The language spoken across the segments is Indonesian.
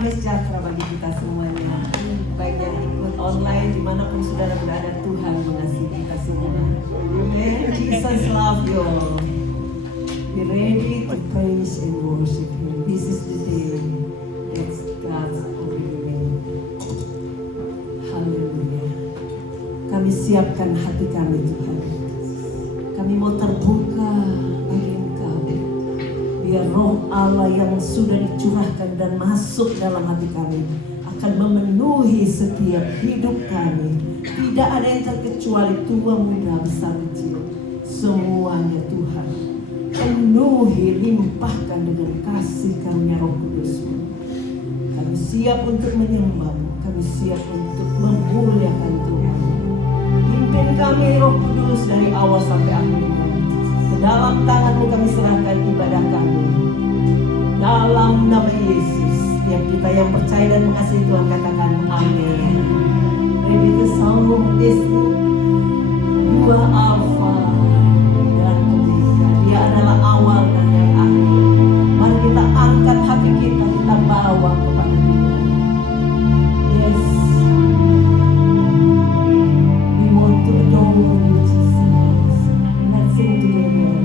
damai sejahtera bagi kita semuanya. Baik yang ikut online dimanapun saudara berada, Tuhan mengasihi kita semua. Amen. Jesus love you all. Be ready to praise and worship Him. This is the day that God's holy name. Haleluya. Kami siapkan hati kami Tuhan. Kami mau terbuka bagi Engkau. Biar roh Allah yang sudah dicurahkan dan masuk dalam hati kami akan memenuhi setiap hidup kami. Tidak ada yang terkecuali, tua muda besar kecil, semuanya Tuhan penuhi, limpahkan dengan kasih karunia Roh Kudus-Mu. Kami siap untuk menyembah, kami siap untuk memuliakan Tuhan. Pimpin kami Roh Kudus dari awal sampai akhir. Ke dalam tangan-Mu kami serahkan ibadah kami. Dalam nama Yesus, setiap kita yang percaya dan mengasihi Tuhan katakan amin. Ready to song this. You are Alpha dan Omega. Dia adalah awal dan yang akhir. Mari kita angkat hati kita bawa kepada Dia. Yes, we want to adore You, Jesus. Let's sing together.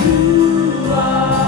You are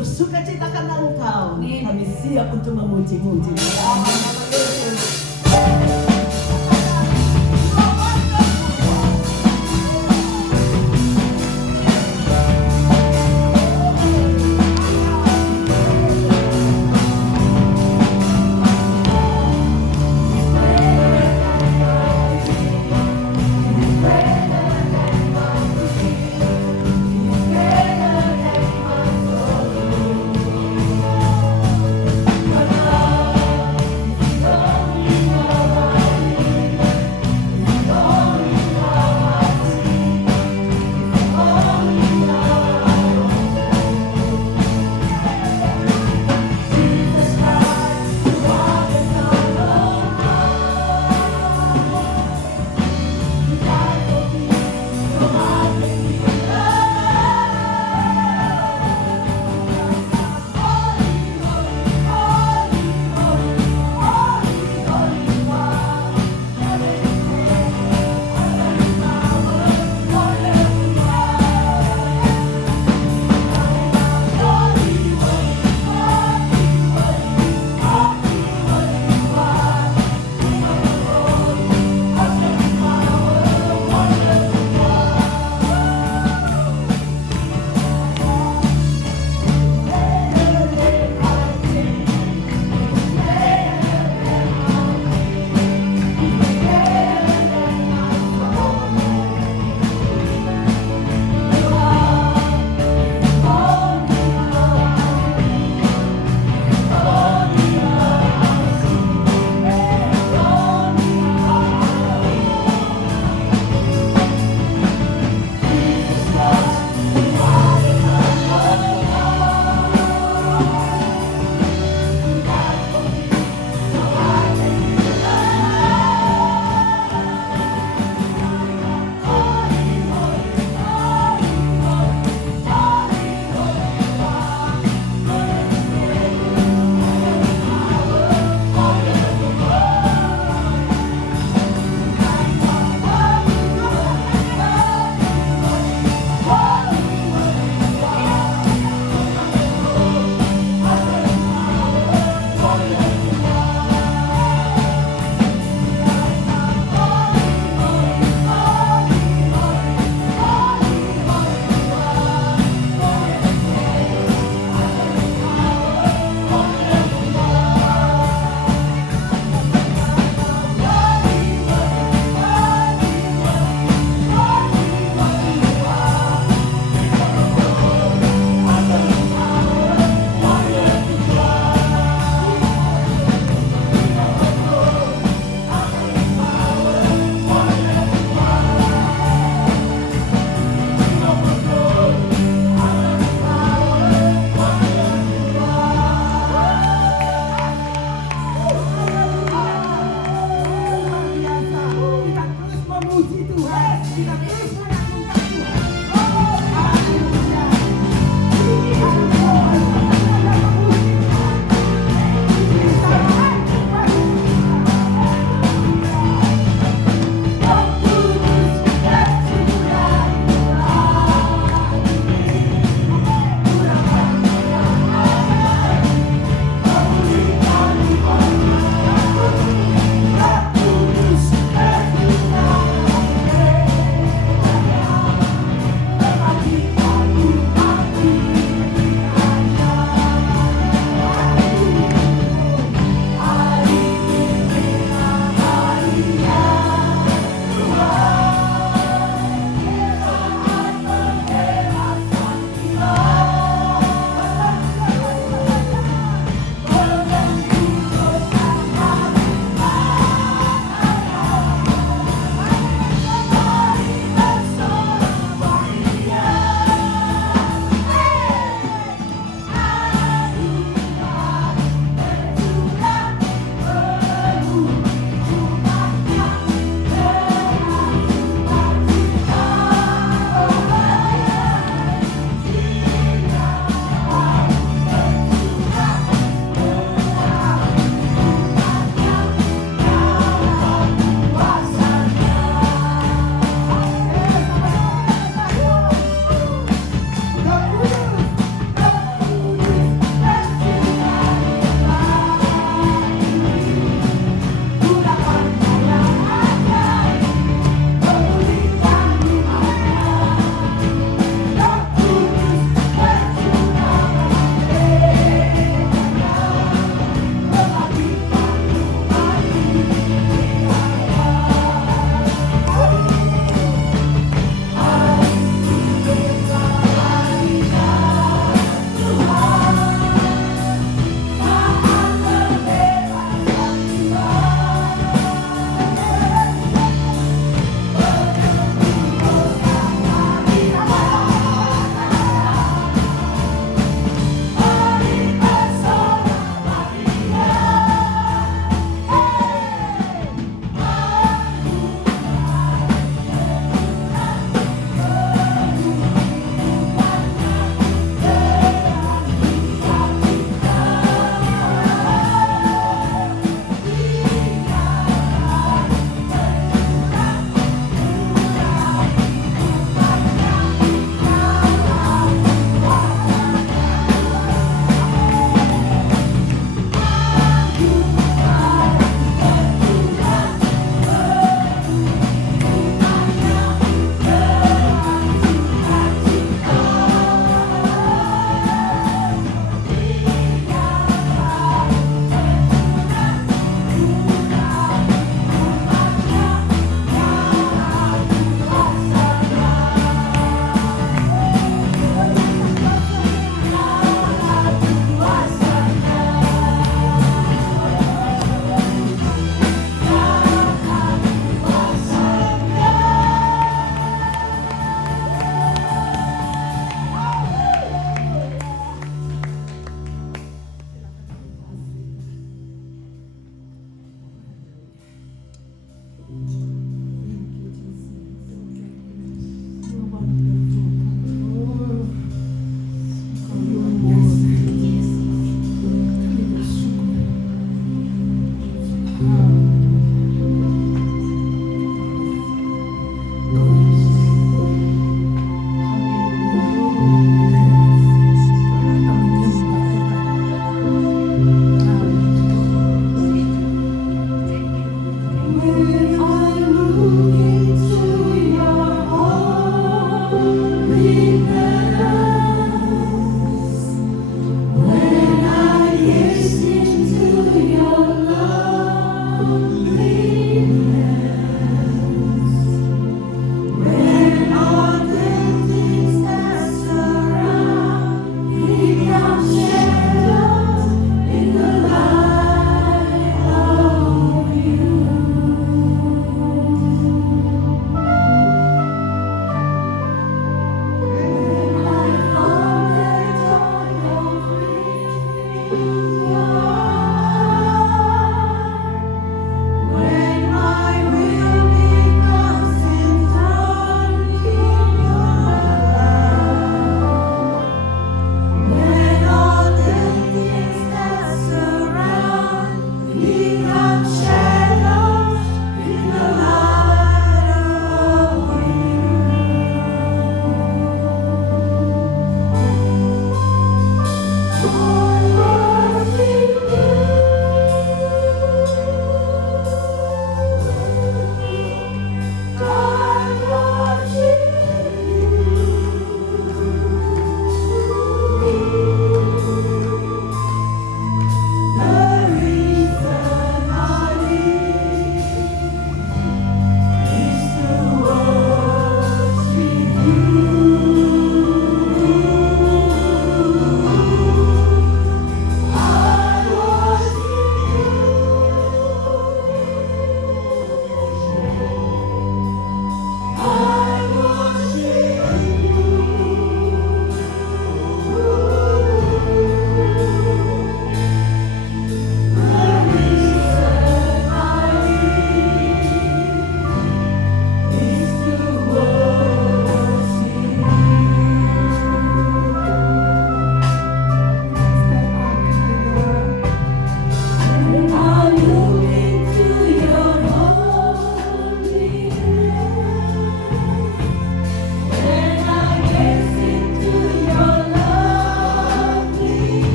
bersuka cita karena Engkau. Kami siap untuk memuji-muji.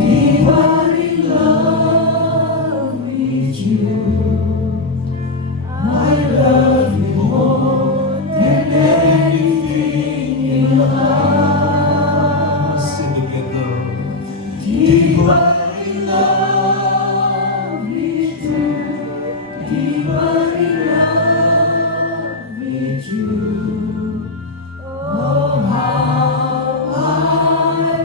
deeper in love with you. I love you more than anything in life. Sing together. Deeper in love with you. Deeper in love with you. Oh, how I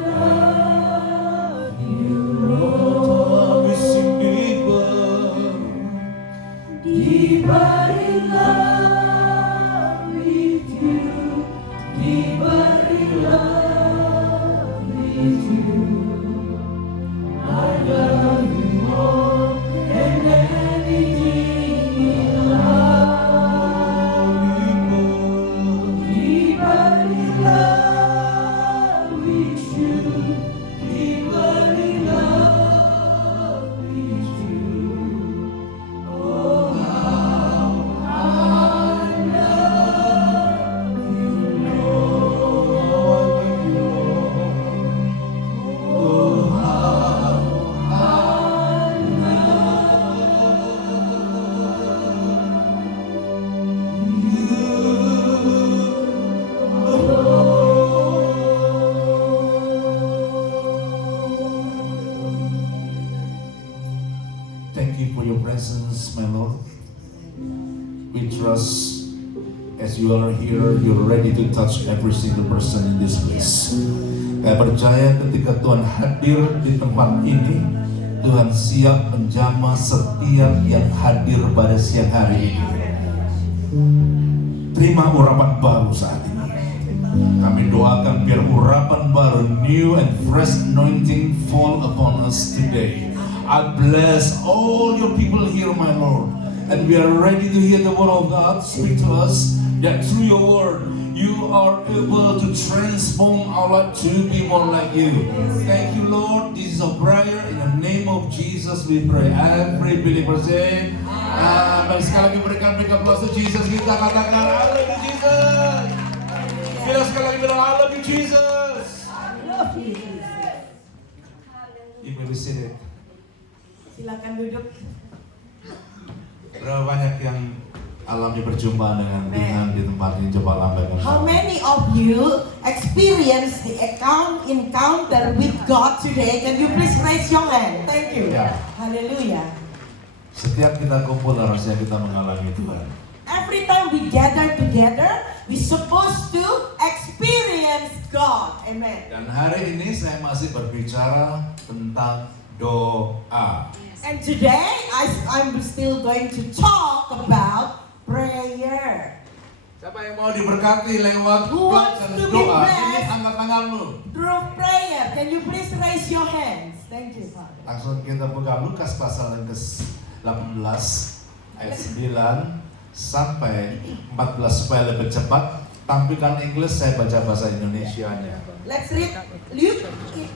love you, Lord. We sing deeper. Deeper in love with you. Deeper in love with you. I love you more than anything in life. Deeper in love with you. Deeper in love with you. Oh, how I love you, Lord. Oh, how I Thank you for your presence, my Lord. We trust as you are here, you're ready to touch every single person in this place. Saya percaya ketika Tuhan hadir di tempat ini, Tuhan siap menjamah setiap yang hadir pada siang hari ini. Terima urapan baru saat ini. Kami doakan biar urapan baru, new and fresh anointing fall upon us today. I bless all your people here, my Lord. And we are ready to hear the word of God speak to us, that through your word, you are able to transform our life to be more like you. Thank you, Lord. This is a prayer in the name of Jesus we pray. Every believer say, Amen. Sekali lagi berikan big applause to Jesus. Kita katakan, I love you, Jesus. Kita sekali lagi bilang, I love you, Jesus. You may be seated. Silakan duduk. Berapa banyak yang alami perjumpaan dengan Tuhan di tempat ini? Coba lambaikan. How many of you experience the encounter with God today? Can you please raise your hand? Thank you. Ya. Hallelujah. Setiap kita kumpul harusnya kita mengalami Tuhan. Every time we gather together, we supposed to experience God. Amen. Dan hari ini saya masih berbicara tentang doa. And today, I'm still going to talk about prayer. Siapa yang mau diberkati lewat Who wants dan to be doa? Ini blessed? angkat tanganmu. Through prayer, can you please raise your hands? Thank you, Father. Langsung kita buka Lukas pasal yang ke-18 ayat 9 sampai 14 supaya lebih cepat. Tampilkan Inggris, saya baca bahasa Indonesianya. Let's read Luke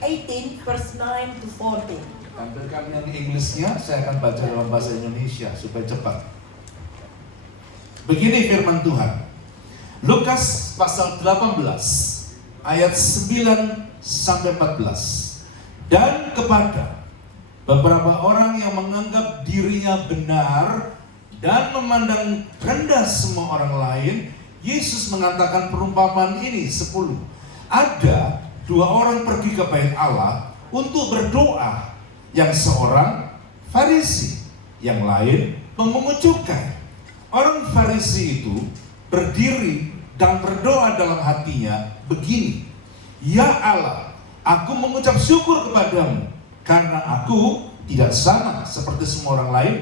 18 verse 9 to 14. Tampilkan yang Inggrisnya, saya akan baca dalam bahasa Indonesia supaya cepat. Begini firman Tuhan. Lukas pasal 18 ayat 9 sampai 14. Dan kepada beberapa orang yang menganggap dirinya benar dan memandang rendah semua orang lain, Yesus mengatakan perumpamaan ini 10. Ada dua orang pergi ke bait Allah untuk berdoa, yang seorang Farisi, yang lain pemungut cukai. Orang Farisi itu berdiri dan berdoa dalam hatinya begini, Ya Allah, aku mengucap syukur kepadamu karena aku tidak sama seperti semua orang lain,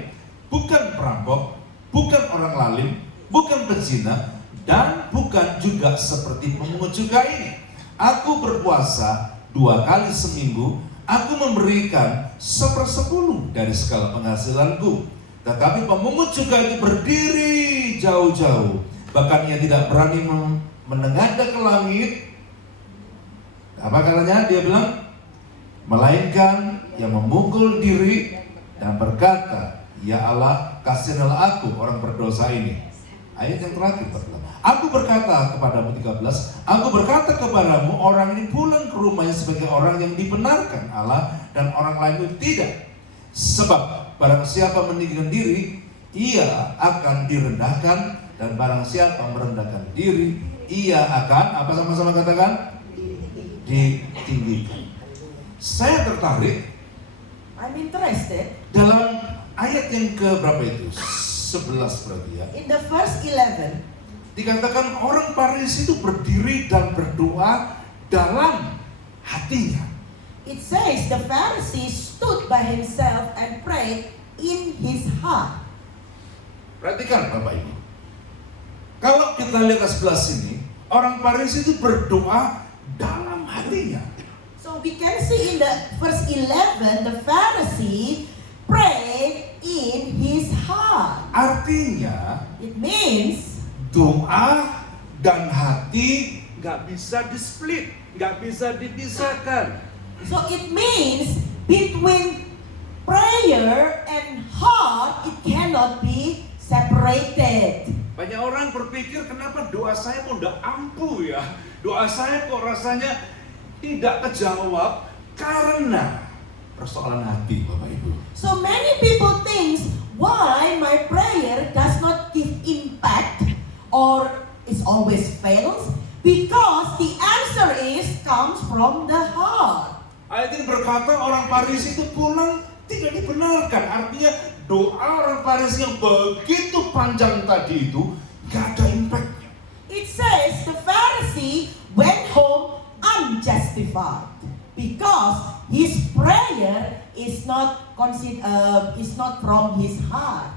bukan perampok, bukan orang lalim, bukan pezina, dan bukan juga seperti pemungut cukai ini. Aku berpuasa 2 kali seminggu, aku memberikan 1/10 dari segala penghasilanku. Tetapi pemungut cukai itu berdiri jauh-jauh, bahkan ia tidak berani menengadah ke langit. Apa katanya? Dia bilang, melainkan ia memukul diri dan berkata, Ya Allah, kasihilah aku orang berdosa ini. Ayat yang terakhir, aku berkata kepadamu 13, aku berkata kepadamu orang ini pulang ke rumahnya sebagai orang yang dibenarkan Allah dan orang lain itu tidak. Sebab barang siapa meninggikan diri, ia akan direndahkan, dan barang siapa merendahkan diri, ia akan, apa sama-sama katakan? Ditinggikan. Saya tertarik I'm interested. dalam ayat yang ke berapa itu? 11 berarti ya. In the verse 11, Dikatakan orang Farisi itu berdiri dan berdoa dalam hatinya. it says the Pharisee stood by himself and prayed in his heart. Perhatikan Bapak Ibu. Kalau kita lihat ke sebelah sini, orang Farisi itu berdoa dalam hatinya. So we can see in the verse 11, the Pharisee prayed in his heart. Artinya It means doa dan hati nggak bisa di-split, nggak bisa dipisahkan. So it means between prayer and heart, it cannot be separated. Banyak orang berpikir kenapa doa saya kok nggak ampuh ya? Doa saya kok rasanya tidak kejawab karena persoalan hati, Bapak Ibu. So many people think why my prayer does not give impact or it always fails, because the answer is comes from the heart. Ayat ini berkata orang Farisi itu pulang tidak dibenarkan. Artinya doa orang Farisi yang begitu panjang tadi itu nggak ada impactnya. It says the Pharisee went home unjustified because his prayer is not from his heart.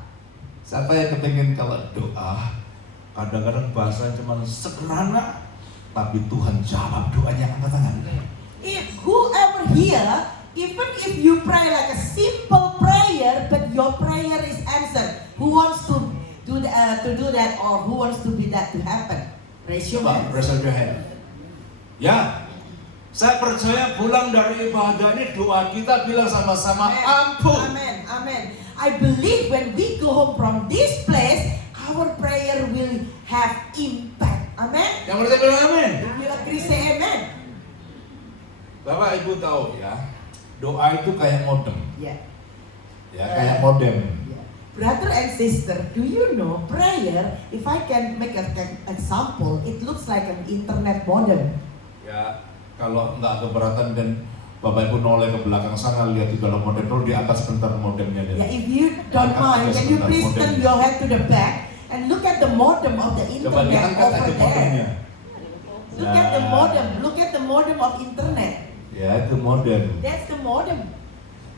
Siapa yang kepingin kalau doa kadang-kadang bahasa cuma sederhana, tapi Tuhan jawab doanya, angkat tangan. If whoever here, even if you pray like a simple prayer, but your prayer is answered, who wants to do that, or who wants to be that to happen? Raise your hand. Raise your hand. Ya, saya percaya pulang dari ibadah ini doa kita bilang sama-sama ampun. Amen. Amen. I believe when we go home from this place, our prayer will have impact. Amen. Yang percaya bilang amin. If you agree, say amen. Bapak Ibu tahu ya, doa itu kayak modem. Yeah. Ya, kayak modem. Brother and sister, do you know prayer? If I can make an example, it looks like an internet modem. Ya, kalau nggak keberatan dan Bapak Ibu noleh ke belakang sana lihat di dalam modem dulu di atas bentar modemnya deh. Yeah, if you don't mind, can you please turn your head to the back and look at the modem of the Coba internet diangkat over aja modemnya. there. Look at the modem. Look at the modem of internet. Ya, itu modem. That's the modem.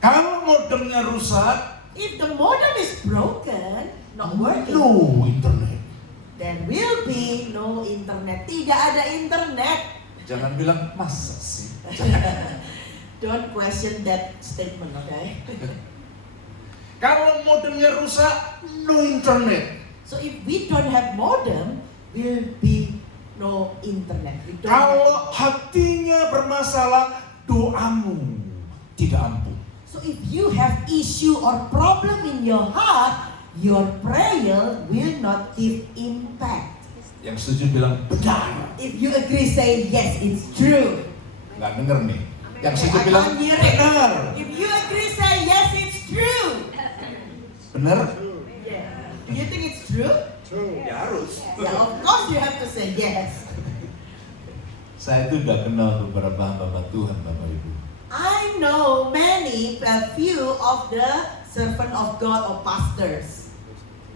Kalau modemnya rusak, If the modem is broken, not working, no internet. there will be no internet. Tidak ada internet. Jangan bilang masa sih. Don't question that statement, okay? Kalau modemnya rusak, no internet. So if we don't have modem, will be no internet. We don't Kalau hatinya bermasalah, doamu tidak ampuh. So if you have issue or problem in your heart, your prayer will not give impact. Yang setuju bilang benar. If you agree, say yes, it's true. Nggak denger nih. Yang Okay, setuju I bilang can't hear it. benar. If you agree, say yes, it's true. Benar? Yeah. Do you think it's true? Ya harus. Yeah, of course you have to say yes. Saya itu udah kenal beberapa hamba Tuhan, Bapak Ibu. I know a few of the servant of God or pastors.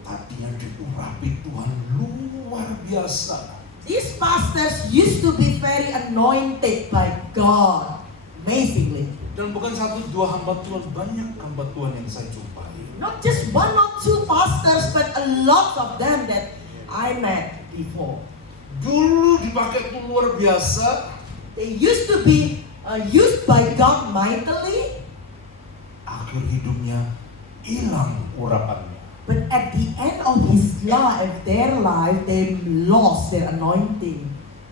Hatinya diurapi Tuhan luar biasa. These pastors used to be very anointed by God, amazingly. Dan bukan satu dua hamba Tuhan, banyak hamba Tuhan yang saya jumpai. Not just one or two pastors, but a lot of them that I met before. Dulu dipakai itu luar biasa. They used to be used by God mightily, Akhir hidupnya hilang urapannya. but at the end of their life, they lost their anointing.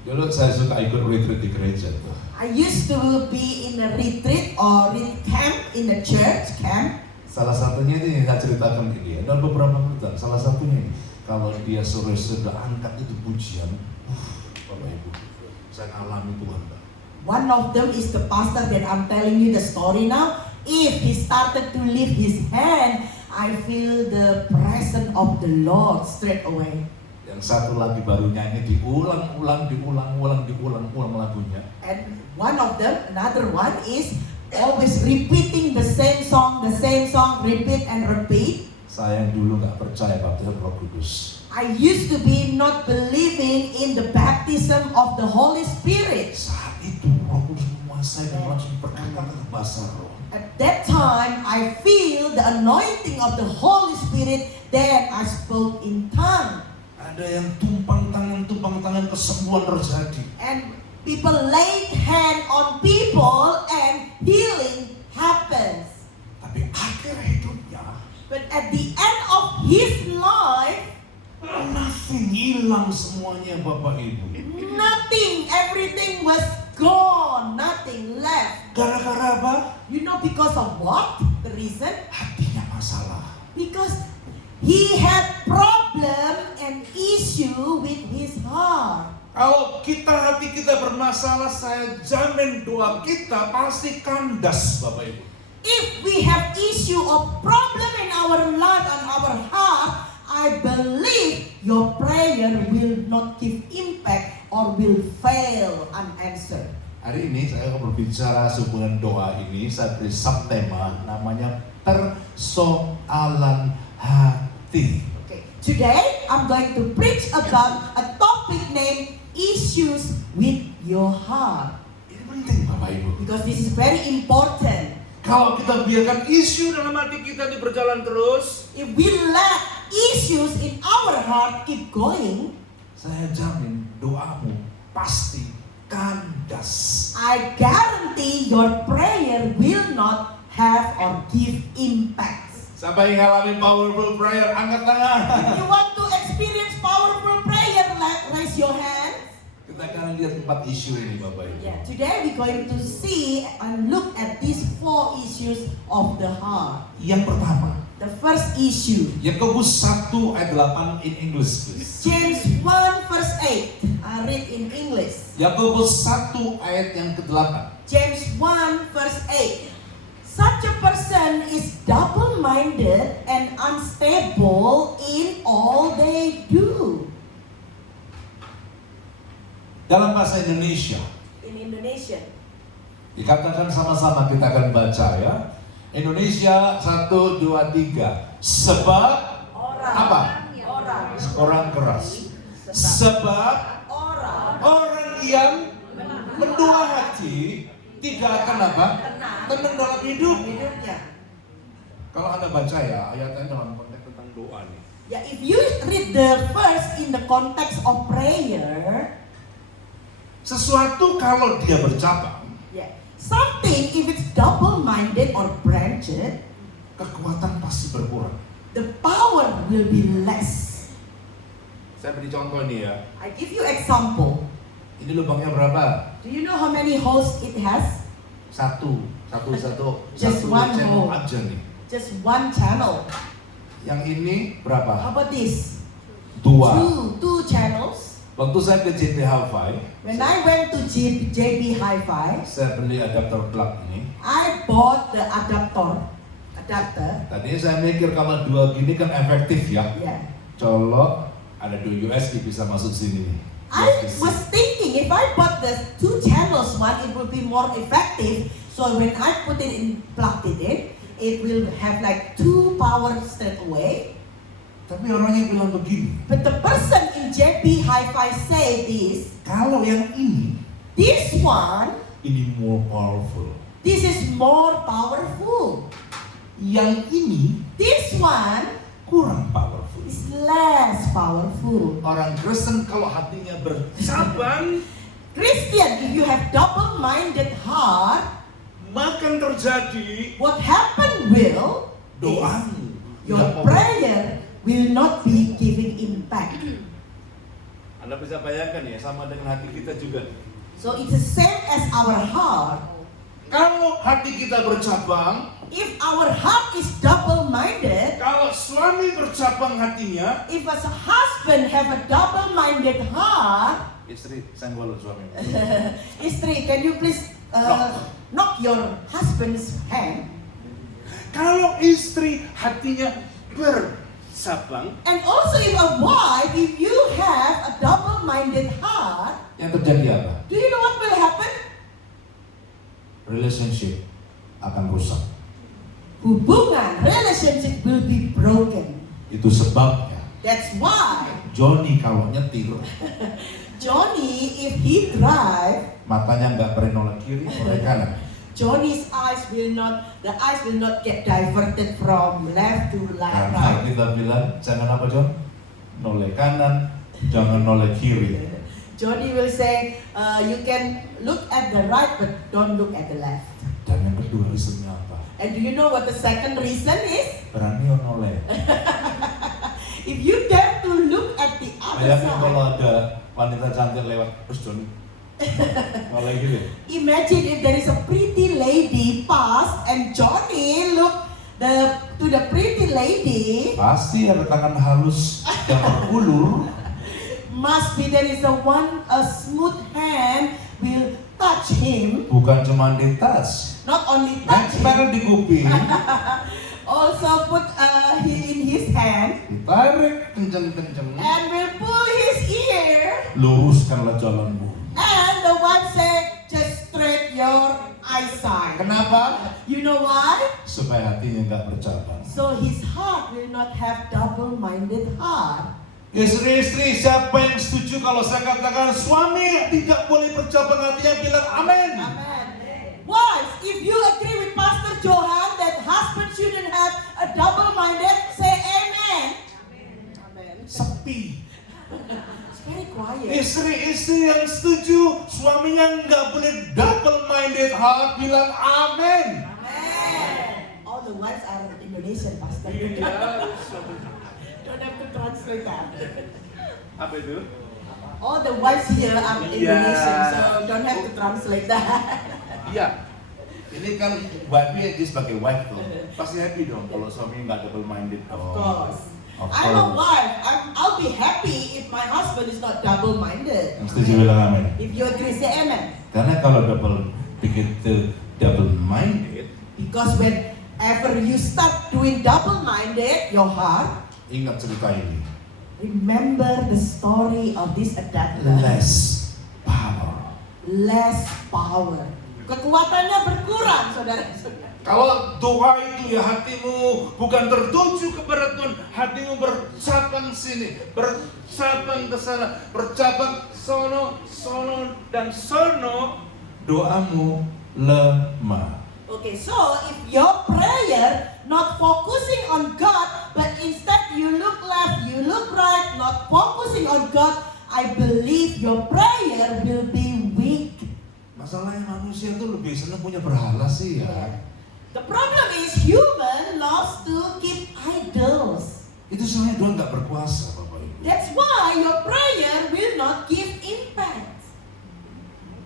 Dulu saya suka ikut retreat di gereja tuh. I used to be in a retreat or in camp in the church camp. Salah satunya ini saya ceritakan ini ya, dalam beberapa menit. Salah satunya ini, kalau dia sore sudah angkat itu pujian, Bapak Ibu, saya ngalami Tuhan. One of them is the pastor that I'm telling you the story now. If he started to lift his hand, I feel the presence of the Lord straight away. Yang satu lagi baru nyanyi diulang lagunya. And one of them, another one is always repeating the same song, repeat and repeat. Saya dulu nggak percaya baptisan Roh Kudus. I used to be not believing in the baptism of the Holy Spirit. Saat itu Roh Kudus menguasai dan langsung berkata bahasa roh. At that time, I feel the anointing of the Holy Spirit. Then I spoke in tongue. Ada yang tumpang tangan kesembuhan terjadi. And people laid hand on people and healing happens. Tapi akhir hidupnya, But at the end of his life, nothing, hilang semuanya Bapak Ibu. nothing, everything was gone, nothing left. Gara-gara apa? You know because of what? The reason? Hatinya masalah. Because he had problem and issue with his heart. Kalau hati kita bermasalah, saya jamin doa kita pasti kandas Bapak Ibu. If we have issue of problem in our life and our heart, I believe your prayer will not give impact or will fail unanswered. Hari ini saya akan berbicara hubungan doa ini. Saya beri subtema namanya persoalan hati. Okay. Today I'm going to preach about a topic named issues with your heart. Ini penting Bapak Ibu. Because this is very important. Kalau kita biarkan isu dalam hati kita ini berjalan terus, If we let issues in our heart keep going, saya jamin doamu pasti kandas. I guarantee your prayer will not have or give impact. Sampai ngalamin powerful prayer, angkat tangan. If you want to experience powerful prayer, raise your hand. Kita akan lihat 4 isu ini Bapak Ibu. Yeah, today we're going to see and look at these 4 issues of the heart. Yang pertama, The first issue, Yakobus 1 ayat 8 in English please. James 1 verse 8. I read in English. Yakobus 1 ayat yang ke-8. James 1 verse 8. Such a person is double-minded and unstable in all they do. Dalam bahasa Indonesia, In Indonesia. dikatakan sama-sama kita akan baca ya. Indonesia 1, 2, 3. Sebab apa? Orang keras. Sebab orang yang mendua hati tidak akan apa? Tenang dalam hidup. Hidupnya. Kalau Anda baca ya ayatnya dalam konteks tentang doa nih. Yeah, if you read the verse in the context of prayer, Sesuatu kalau dia bercabang, yeah, something if it's double-minded or branched, kekuatan pasti berkurang. the power will be less. Saya beri contoh nih ya. I give you example. Ini lubangnya berapa? Do you know how many holes it has? Satu Just one channel hole. aja nih. Just one channel. Yang ini How berapa? about this? 2. Two channels. Waktu saya ke JB Hi-Fi, When I went to JB Hi-Fi, saya beli adapter plug ini. I bought the adapter. Tadinya saya mikir kalau 2 gini kan efektif ya. Yeah. Colok, ada 2 USB bisa masuk sini. I was thinking if I bought the 2 channels one, it will be more effective. So when I put it in, plugged it in, it will have like 2 power straight away. Tapi orangnya bilang begini, But the person in JB Hi-Fi say this, kalau yang this one, ini more powerful. this is more powerful. Yang ini This one kurang powerful. is less powerful. Orang Kristen kalau hatinya bercabang, Christian, if you have double-minded heart, maka terjadi what happen will is doamu. your prayer will not be giving impact. Anda bisa bayangkan ya, sama dengan hati kita juga. So it's the same as our heart. Kalau hati kita bercabang, If our heart is double-minded, Kalau suami bercabang hatinya, if as a husband have a double-minded heart, istri senggol suami. istri, can you please knock your husband's hand? Kalau istri hatinya bercabang, And also if a wife, if you have a double-minded heart, yang terjadi apa? do you know what will happen? Relationship akan rusak. Hubungan, relationship will be broken. Itu sebabnya That's why Johnny kalau nyetir Johnny, if he drive, matanya nggak pernah noleh kiri, noleh kanan. Johnny's eyes will not, the eyes will not get diverted from left to Karena right. kita bilang jangan apa John? Noleh kanan, jangan noleh kiri. Johnny will say, you can look at the right, but don't look at the left. Dan yang kedua reasonnya apa? And do you know what the second reason is? Berani noleh. If you dare to look at the other Bayangin kalau side, ada wanita cantik lewat, terus Johnny noleh gitu. imagine if there is a pretty lady pass and Johnny look to the pretty lady, Pasti ada tangan halus yang berulur. must be there is a smooth hand will touch him, Bukan cuma di touch, not only touch him, nempel di kuping, also put in his hand ditarik kenceng-kenceng, and will pull his ear, luruskanlah jalanmu. and the wife say, just straight your eyesight. Kenapa? You know why? Supaya hatinya nggak bercabang. So his heart will not have double-minded heart. Istri-istri, siapa yang setuju kalau saya katakan suami tidak boleh bercabang hatinya, bilang amin. Amen. Wives, if you agree with Pastor Johan that husband shouldn't have a double-minded, say amen. Amen. Sepi. It's very quiet. Istri-istri yang setuju suaminya nggak boleh double minded heart, bilang amin. Amen. All the wives are Indonesian, Pastor. Don't have to translate that. Apa itu? All the wives here are Indonesian, so don't have to translate that. Iya. Ini kan wife-nya dia sebagai wife tuh. Pasti happy dong kalau suami nggak double minded. Of course. Of I'm a course. wife. I'll be happy if my husband is not double-minded. Yang setuju bilang amin. If you agree, say amen. Karena kalau begitu double minded, Because whenever you start doing double-minded, your heart, ingat cerita ini. remember the story of this adapter. Less power. Less power. Kekuatannya berkurang, saudara-saudara. Kalau doa itu ya hatimu bukan tertuju kepada Tuhan, hatimu bercabang sini, bercabang ke sana, bercabang sono, sono dan sono, doamu lemah. Okay, so if your prayer not focusing on God, but instead you look left, you look right, not focusing on God, I believe your prayer will be weak. Masalahnya manusia tuh lebih senang punya berhala sih ya. The problem is human loves to keep idols. Itu sebenarnya Tuhan nggak berkuasa, Bapak Ibu. That's why your prayer will not give impact.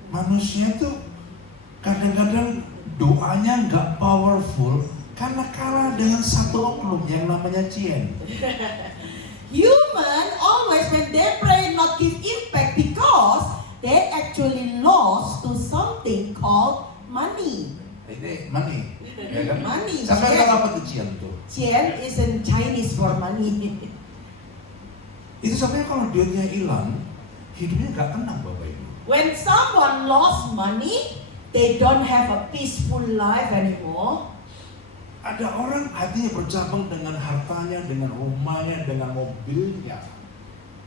Manusia tuh kadang-kadang doanya nggak powerful karena kalah dengan satu oknum yang namanya Cien. Human always when they pray not give impact because they actually lost to something called money. Ini money, ya kan? Money, Sampai Cien. tahu apa tuh Cien tuh? Cien is in Chinese for money. Itu sampai kalau duitnya hilang, hidupnya nggak tenang, Bapak Ibu. When someone lost money, they don't have a peaceful life anymore. Ada orang hatinya bercabang dengan hartanya, dengan rumahnya, dengan mobilnya.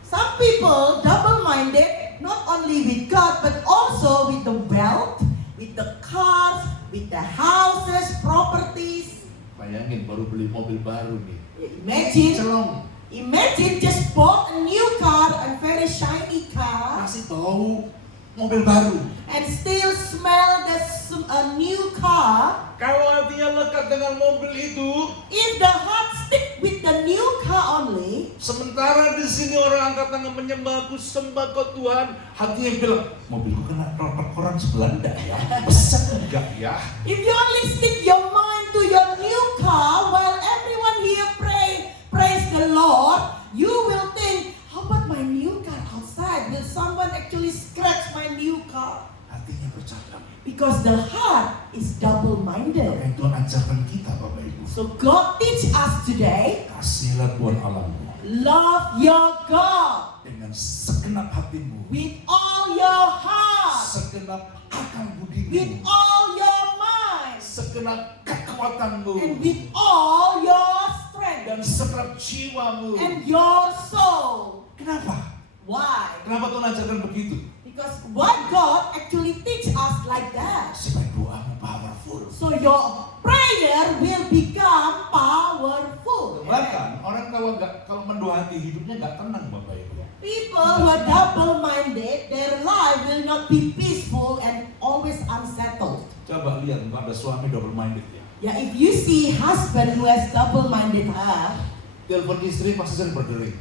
Some people double-minded, not only with God, but also with the wealth, with the cars, with the houses, properties. Bayangin baru beli mobil baru nih. Imagine, Celong. imagine just bought a new car, a very shiny car, Masih tahu mobil baru. and still smell a new car. Kalau hatinya lekat dengan mobil itu, If the heart stick with the new car only, sementara di sini orang angkat tangan menyembahku, sembah kau Tuhan, hatinya bilang, mobilku kena koran sebelah enggak ya? Besar enggak ya? if you only stick your mind to your So God teach us today, Kasihilah Tuhan Allahmu love your God dengan segenap hatimu, with all your heart, segenap akal with budimu, all your mind, segenap kekuatanmu, and with all your strength, dan segenap jiwamu. and your soul. Kenapa? Why? Kenapa Tuhan ajarkan begitu? Because why God actually teach us like that? Supaya doamu powerful. So your prayer will become powerful. Bahkan orang kalau mendoakan hidupnya nggak tenang, Bapak Ibu. People who are double-minded, their life will not be peaceful and always unsettled. Coba lihat, ada suami double minded ya. Yeah, if you see husband who has double-minded heart, Telepon istri pasti sering berdering.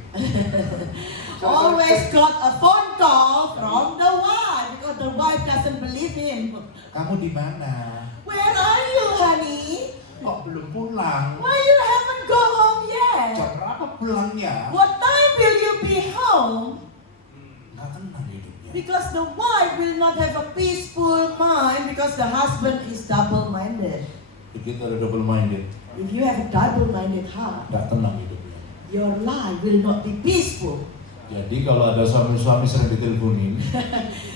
always got a phone call from the wife because the wife doesn't believe him. Kamu di mana? Where are you, honey? Kok belum pulang? Why you haven't go home yet? Jam berapa pulangnya? What time will you be home? Nggak tenang hidupnya. Because the wife will not have a peaceful mind because the husband is double-minded. Begitu ada double minded, If you have a double-minded heart, nggak tenang hidupnya. your life will not be peaceful. Jadi kalau ada suami-suami sering diteleponin,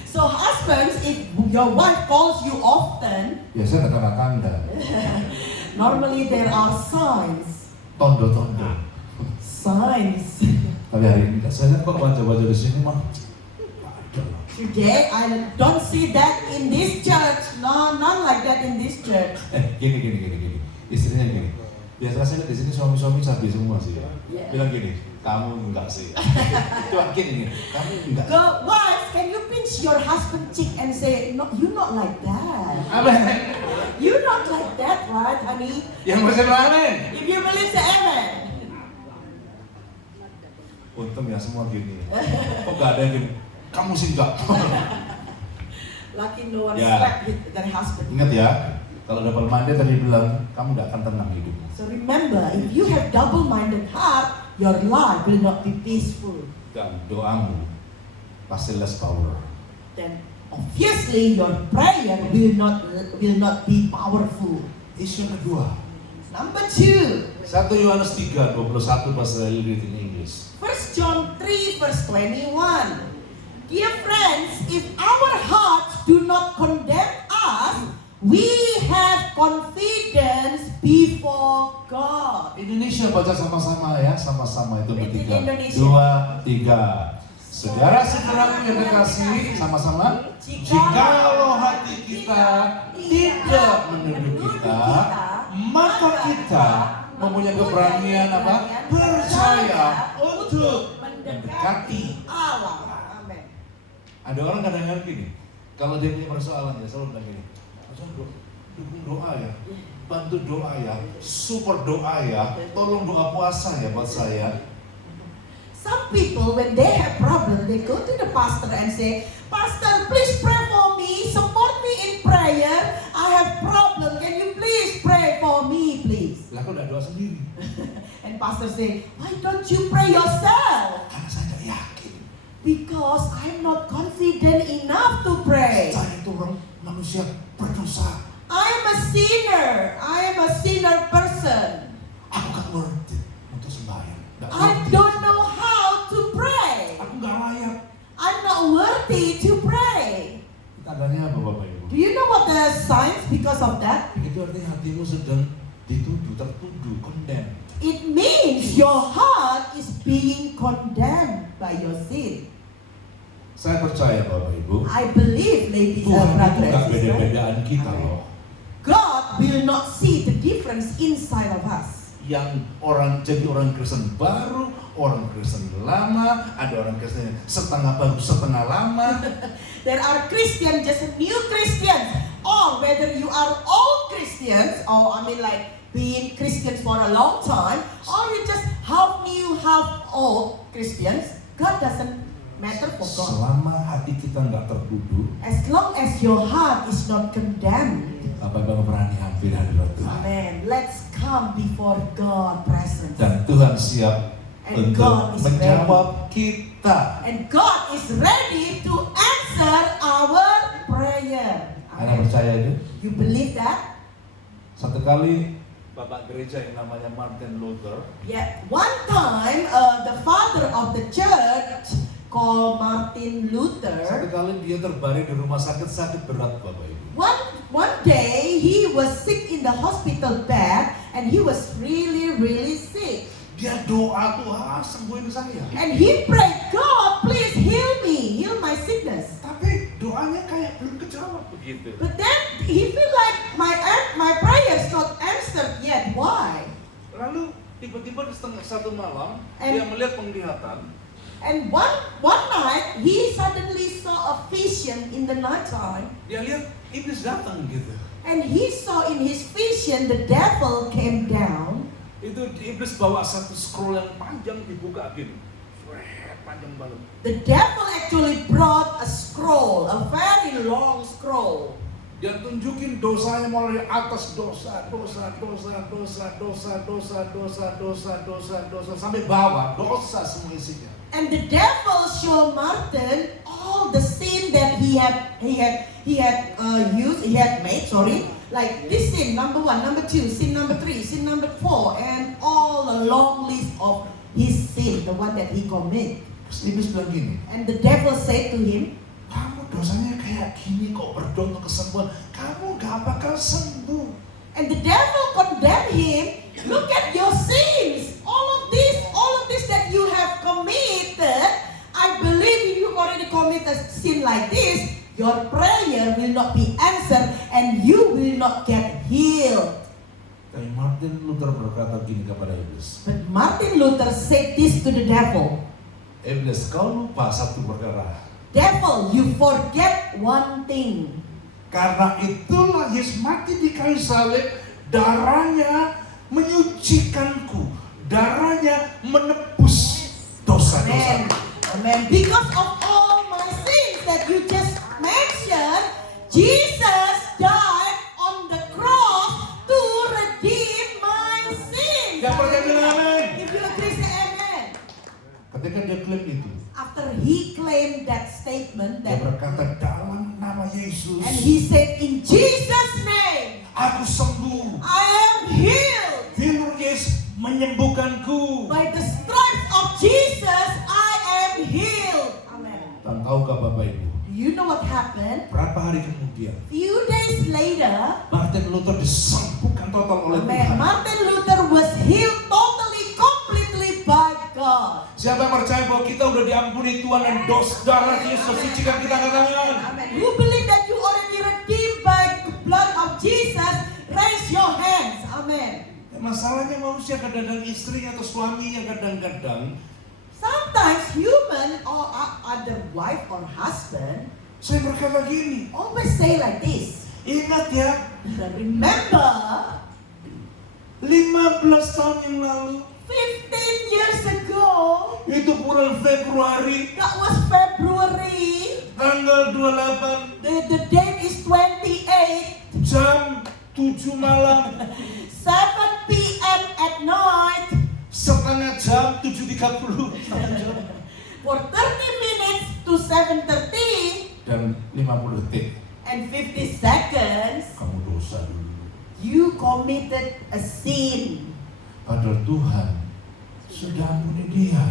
So husbands, if your wife calls you often, biasanya ada tanda-tanda, normally there are signs. tondo-tondo. Signs. Tapi hari ini saya lihat kok baca-baca di sini mah nggak ada lah. Today, I don't see that in this church. No, none like that in this church. Gini. Istrinya gini. Biasanya saya lihat di sini suami-suami cabai semua sih. Yeah. Bilang gini, kamu enggak sih. Cuma gini, kamu enggak. Go, wife, can you pinch your husband cheek and say, no, you're not like that. Apa? You're not like that, right, honey? Yang bersama amin. If you believe, say amen. Untung ya semua gini. Kok nggak ada yang gini? Kamu sih enggak. Lucky no one Yeah. slept with their husband. Ingat ya, kalau double minded tadi bilang, kamu nggak akan tenang hidupnya. So remember, if you have double-minded heart, your life will not be peaceful. Dan doamu pasti less power. Then obviously your prayer will not be powerful. Isu yang kedua, Number 2, 1 Yohanes 3:21 bahasa in English. 1 John 3 verse 21. Dear friends, if our hearts do not condemn us, we have confidence before God. Indonesia baca sama-sama ya, sama-sama itu Read in bertiga. Indonesia. 2, 3. Saudara-saudaraku yang kekasih, sama-sama. Jikalau hati kita tidak menuduh kita, maka kita mempunyai keberanian apa? Percaya untuk mendekati. Allah. Amin. Ada orang kadang-kadang gini, kalau dia punya persoalan ya selalu bilang gini, dukung doa ya, bantu doa ya, support doa ya, tolong doa puasa ya buat saya. Some people, when they have problem, they go to the pastor and say, Pastor, please pray for me, support me in prayer. I have problem. Can you please pray for me, please? Lah kok udah doa sendiri? And pastor say, why don't you pray yourself? Karena saya tidak yakin. Because I'm not confident enough to pray. Saya itu orang manusia berdosa. I am a sinner. I am a sinner person. Aku gak ngerti untuk sembahyang. Gak I ngerti. don't know how to pray. Aku gak layak. I'm not worthy to pray. Tandanya apa Bapak Ibu? Do you know what the signs because of that? Itu artinya hatimu sedang dituduh, tertuduh, condemn. It means your heart is being condemned by your sin. Saya percaya Bapak Ibu, I believe, ladies Tuhan and itu brothers gak and sisters, beda-bedaan kita loh. God will not see the difference inside of us. Yang orang jadi orang Kristen baru, orang Kristen lama, ada orang Kristen setengah baru, setengah lama. There are Christians, just new Christians, or whether you are old Christians, or I mean like being Christians for a long time, or you just half new, half old Christians, God doesn't matter for God. Selama hati kita nggak tertuduh, As long as your heart is not condemned, Bapak-Bapak berani hampir hadirat Tuhan. amen. Let's come before God presence. Dan Tuhan siap And untuk God is menjawab kita. And God is ready to answer our prayer. Anda percaya itu? You believe that? Satu kali bapak gereja yang namanya Martin Luther. Yeah, one time the father of the church called Martin Satu Luther. kali dia terbaring di rumah sakit berat Bapak Ibu. One day he was sick in the hospital bed and he was really sick. Dia doa, Tuhan sembuhin saya. And he prayed, God, please heal me, heal my sickness. Tapi doanya kayak belum kejawab begitu. But then he feel like my prayers not answered yet. Why? Lalu tiba-tiba di setengah satu malam And- dia melihat penglihatan. And one night he suddenly saw a vision in the nighttime. Dia lihat iblis datang gitu. And he saw in his vision the devil came down. Itu iblis bawa satu scroll yang panjang dibuka gini. Panjang banget. The devil actually brought a scroll, a very long scroll. Dia tunjukin dosanya mulai dari atas dosa sampai bawah dosa semua isinya. And the devil showed Martin all the sin that he had made. Like this sin, number 1, number 2, sin number 3, sin number 4, and all a long list of his sin, the one that he committed. Terus iblis bilang gini, And the devil said to him, kamu dosanya kayak gini kok berdoa untuk kesembuhan, kamu gak bakal sembuh. and the devil condemned him. Look at your sins, all of this that you have committed. I believe if you already committed sin like this, your prayer will not be answered and you will not get healed. Tapi Martin Luther berkata gini kepada iblis, But Martin Luther said this to the devil. iblis kau lupa satu perkara. Devil, you forget one thing. Karena itulah Yesus mati di kayu salib, darahnya menyucikanku, darahnya menebus dosa-dosa. Amen. Amen. Because of all my sins that you just mentioned, Jesus died on the cross to redeem my sins. Yang percaya bilang amin. If you agree, say amen. Ketika dia klaim itu, After he claimed that statement, dia that berkata dalam nama Yesus, and he said, in Jesus' name, aku sembuh. I am healed. Firman Yesus menyembuhkanku. By the stripes of Jesus, I am healed. Amen. Dan tahukah Bapak Ibu, Do you know what happened? berapa hari kemudian Few days later, Martin Luther disembuhkan total oleh Amen. Tuhan. Martin Luther was healed totally, completely by God. Siapa yang percaya bahwa kita udah diampuni Tuhan dan darah Yesus sucikan kita, katakan. Amen. Who believe that you already redeemed by the blood of Jesus? Raise your hands. Amen. Masalahnya manusia kadang-kadang istrinya atau suaminya kadang-kadang Sometimes human or other wife or husband saya berkata gini, always say like this. ingat ya, Remember, 15 tahun yang lalu 15 years ago, itu bulan Februari that was February. tanggal 28 The date is 28. jam 7 malam 7 p.m. at night. setengah jam 7.30 For 30 minutes to 7:30 dan 50 detik and 50 seconds, kamu dosa dulu. you committed a sin. Padahal Tuhan sudah ampuni dia.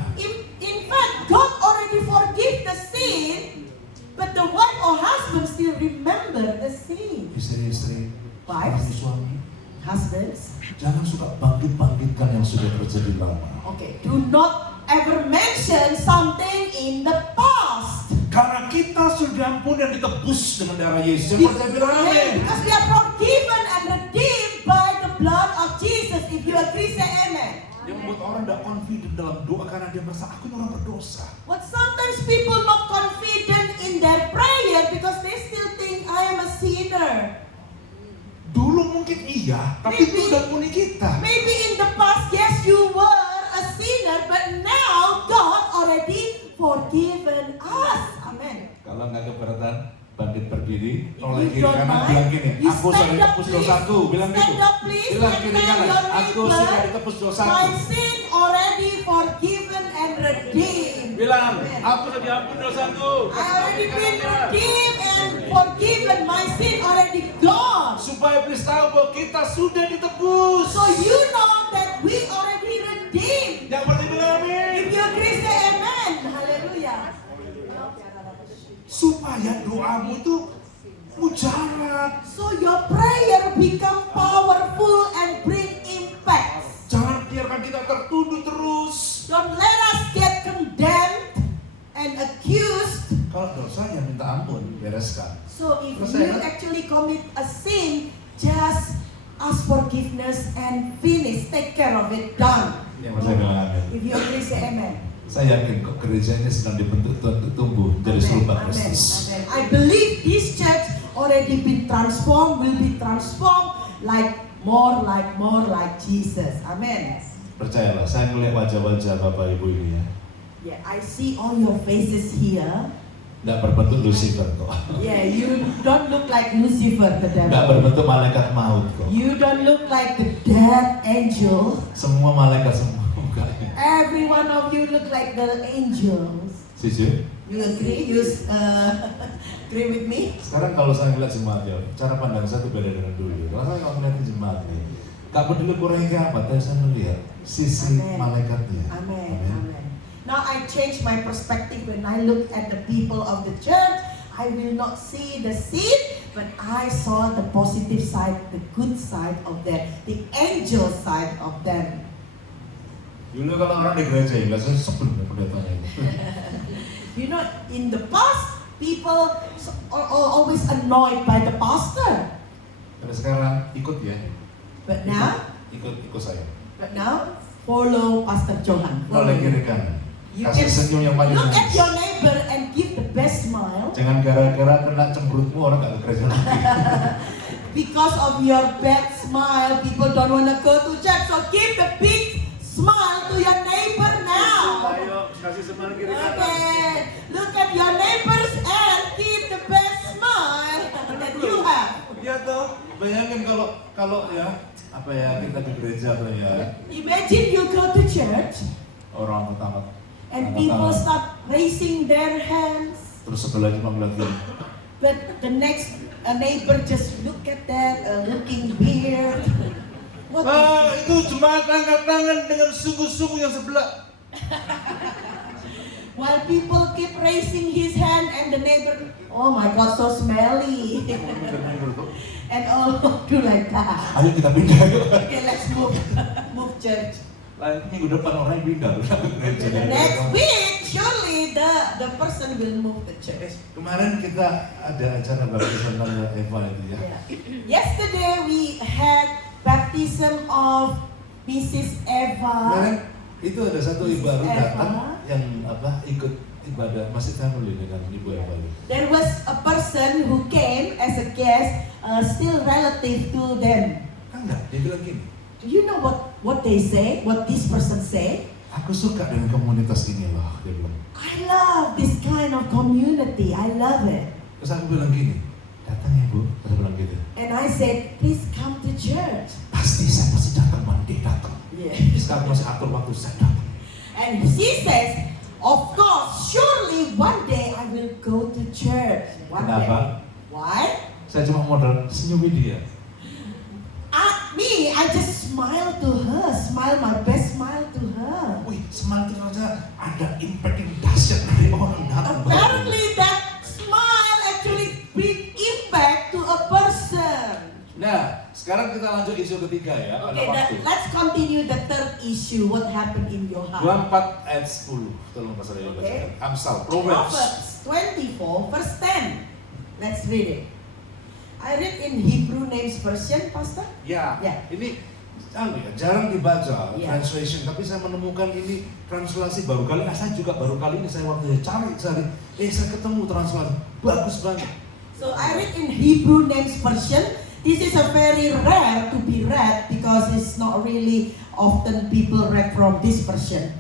In fact, God already forgive the sin, but the wife or husband still remember the sin. Istri-istri, Wives. suami, Husbands, jangan suka bangkit-bangkitkan yang sudah terjadi lama. okay, do not ever mention something in the past. Karena kita sudah ampuni dan ditebus dengan darah Yesus. Yang percaya bilang amin. Because we are forgiven and redeemed by the blood of Jesus. If you agree, say amen. Yang membuat orang tidak confident dalam doa karena dia merasa aku ini orang berdosa. But sometimes people not confident in their prayer because they still think I am a sinner. Dulu mungkin iya, tapi Maybe. itu udah ampuni kita. Maybe in the past, yes, you were a sinner, but now God already forgiven us. Amen. Kalau nggak keberatan, bangkit berdiri, If oleh you kiri don't kanan mind, bilang gini, you aku stand sudah up, ditebus please. dosaku, bilang Stand gitu. up, please, Bilang and kiri tell kanan, your aku neighbor, sudah ditebus dosaku. my sin already forgiven and redeemed. Bilang, Amen. aku sudah diampuni dosaku. I already been redeemed and forgiven. My sin already gone. Supaya iblis tahu bahwa kita sudah ditebus. So ask forgiveness and finish, take care of it, done. Yang saya bilang amin. If you agree, say amen. Saya yakin kok gereja ini sedang dibentuk tumbuh jadi serupa Kristus. Amen. I believe this church already been transformed, will be transformed more like Jesus. Amen. Percayalah, saya melihat wajah-wajah Bapak Ibu ini ya. Yeah, I see all your faces here. Nggak berbentuk Lucifer kok. Yeah, you don't look like Lucifer, the Nggak devil. berbentuk malaikat maut kok. You don't look like the death angel. Semua malaikat semua mukanya. Every one of you look like the angels. Setuju? You agree? You agree with me? Sekarang kalau saya melihat jemaat ya, cara pandang saya itu beda dengan dulu. Kalau melihat jemaat nih, gak peduli kurangnya apa, tapi saya melihat sisi Amen. malaikatnya. Amen. Amen. Now I change my perspective when I look at the people of the church. I will not see the sin, but I saw the positive side, the good side of them, the angel side of them. Dulu kalau orang di gereja ya, saya sebel pendetanya itu. You know, in the past, people are always annoyed by the pastor. Tapi sekarang ikut ya. But now, Ikut saya. follow Pastor Johan. Oleh kiri kanan. You Kasih can senyum yang paling look at manis. your neighbor and give the best smile. Jangan gara-gara kena cemberutmu orang gak ke gereja lagi. Because of your bad smile, people don't want to go to church. So give the big smile to your neighbor now. Ayo, kasih semangat kiri kanan. Okay, look at your neighbors and give the best smile that you have. Iya toh, bayangin kalau ya apa ya kita ke gereja tuh ya. Imagine you go to church Orang pertama and people start raising their hands. terus sebelah cuma ngeliatin. But the next neighbor just look at that looking weird. What is Itu jemaat angkat tangan dengan sungguh-sungguh yang sebelah. While people keep raising his hand and the neighbor, oh my God, so smelly. And all do like that. Ayo kita pindah yuk. Okay, let's move church. Minggu depan orang pindah udah ke gereja. Next week, surely the person will move the church. Kemarin kita ada acara baptisan tante Eva itu ya. Yeah. Yesterday we had baptism of Mrs. Eva. Kemarin itu ada satu ibu baru Eva. datang yang ikut ibadah masih family dengan ibu Eva itu. There was a person who came as a guest, still relative to them. Enggak, dia bilang gini. Do you know what they say? What this person say? Aku suka dengan komunitas ini loh, dia bilang. I love this kind of community. I love it. Terus aku bilang gini, datang ya bu, saya bilang gitu. And I said, please come to church. Saya pasti datang mandi datang. Yeah. Sekarang masih atur waktu saya datang. And she says, of course, surely one day I will go to church. One Kenapa? day. Why? Saya cuma modal senyumin dia. I just smile to her, smile my best smile to her. Wih, semakin aja ada impact yang dahsyat dari orang datang. Apparently that smile actually bring impact to a person. Nah, sekarang kita lanjut isu ketiga ya. Okay, let's continue the third issue. What happened in your heart? 24 ayat 10. Tolong Pastor Yoga bacakan. Amsal, Proverbs. Proverbs 24 verse 10. Let's read it. I read in Hebrew Names Version, Pastor. Ya, Ya. ini jarang dibaca Ya. translation, tapi saya menemukan ini translasi baru kali. Saya juga baru kali ini saya waktu cari, saya ketemu translasi bagus banget. So I read in Hebrew Names Version. This is a very rare to be read because it's not really often people read from this version.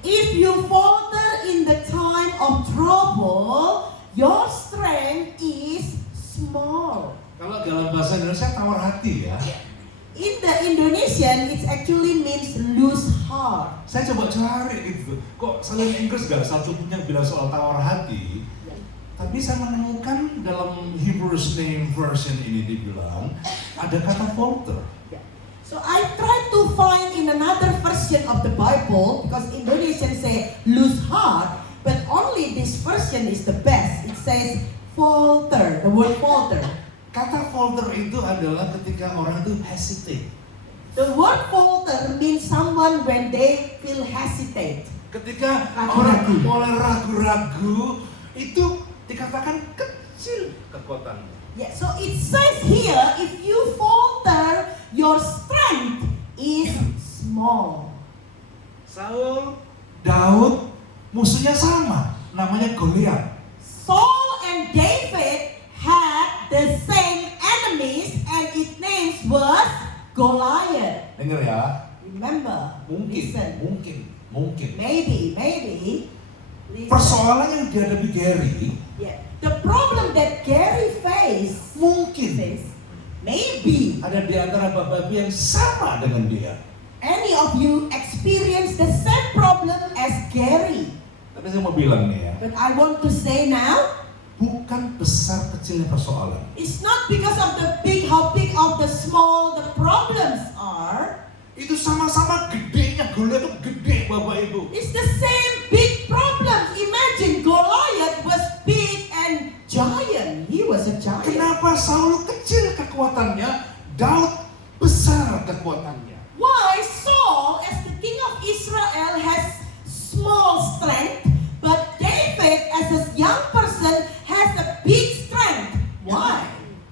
If you falter in the time of trouble, your strength is small. Kalau dalam bahasa Indonesia tawar hati ya. In the Indonesian, it actually means lose heart. Saya coba cari gitu. Kok selain Inggris gak satu punya bilang soal tawar hati. Tapi saya menemukan dalam Hebrew Name Version ini dibilang ada kata falter. So I tried to find in another version of the Bible because Indonesian say lose heart, but only this version is the best. It says falter, the word falter. Kata falter itu adalah ketika orang itu hesitate. The word falter means someone when they feel hesitate. Ketika Ragu-ragu. orang mulai ragu-ragu, itu dikatakan kecil kekuatan. Yeah, so it says here, if you falter, your strength is small. Saul, Daud, musuhnya sama, namanya Goliat. Saul and David had the same enemies and its names was Goliath. Dengar ya, Remember, listen. mungkin. Maybe. Listen. Persoalan yang dihadapi Gary, Yeah. The problem that Gary faced mungkin maybe ada di antara bapak yang sama dengan dia. any of you experience the same problem as Gary. Tapi saya mau bilang nih ya, But I want to say now, bukan besar kecilnya persoalan. it's not because of how big of the small the problems are. Itu sama-sama gedenya, Goliat itu gede Bapak Ibu. It's the same big problems. Imagine Goliath was big and giant. He was a giant. Kenapa Saul kecil kekuatannya, Daud besar kekuatannya? Why Saul, as the king of Israel, has small strength, but David, as a young person, has a big strength? Why?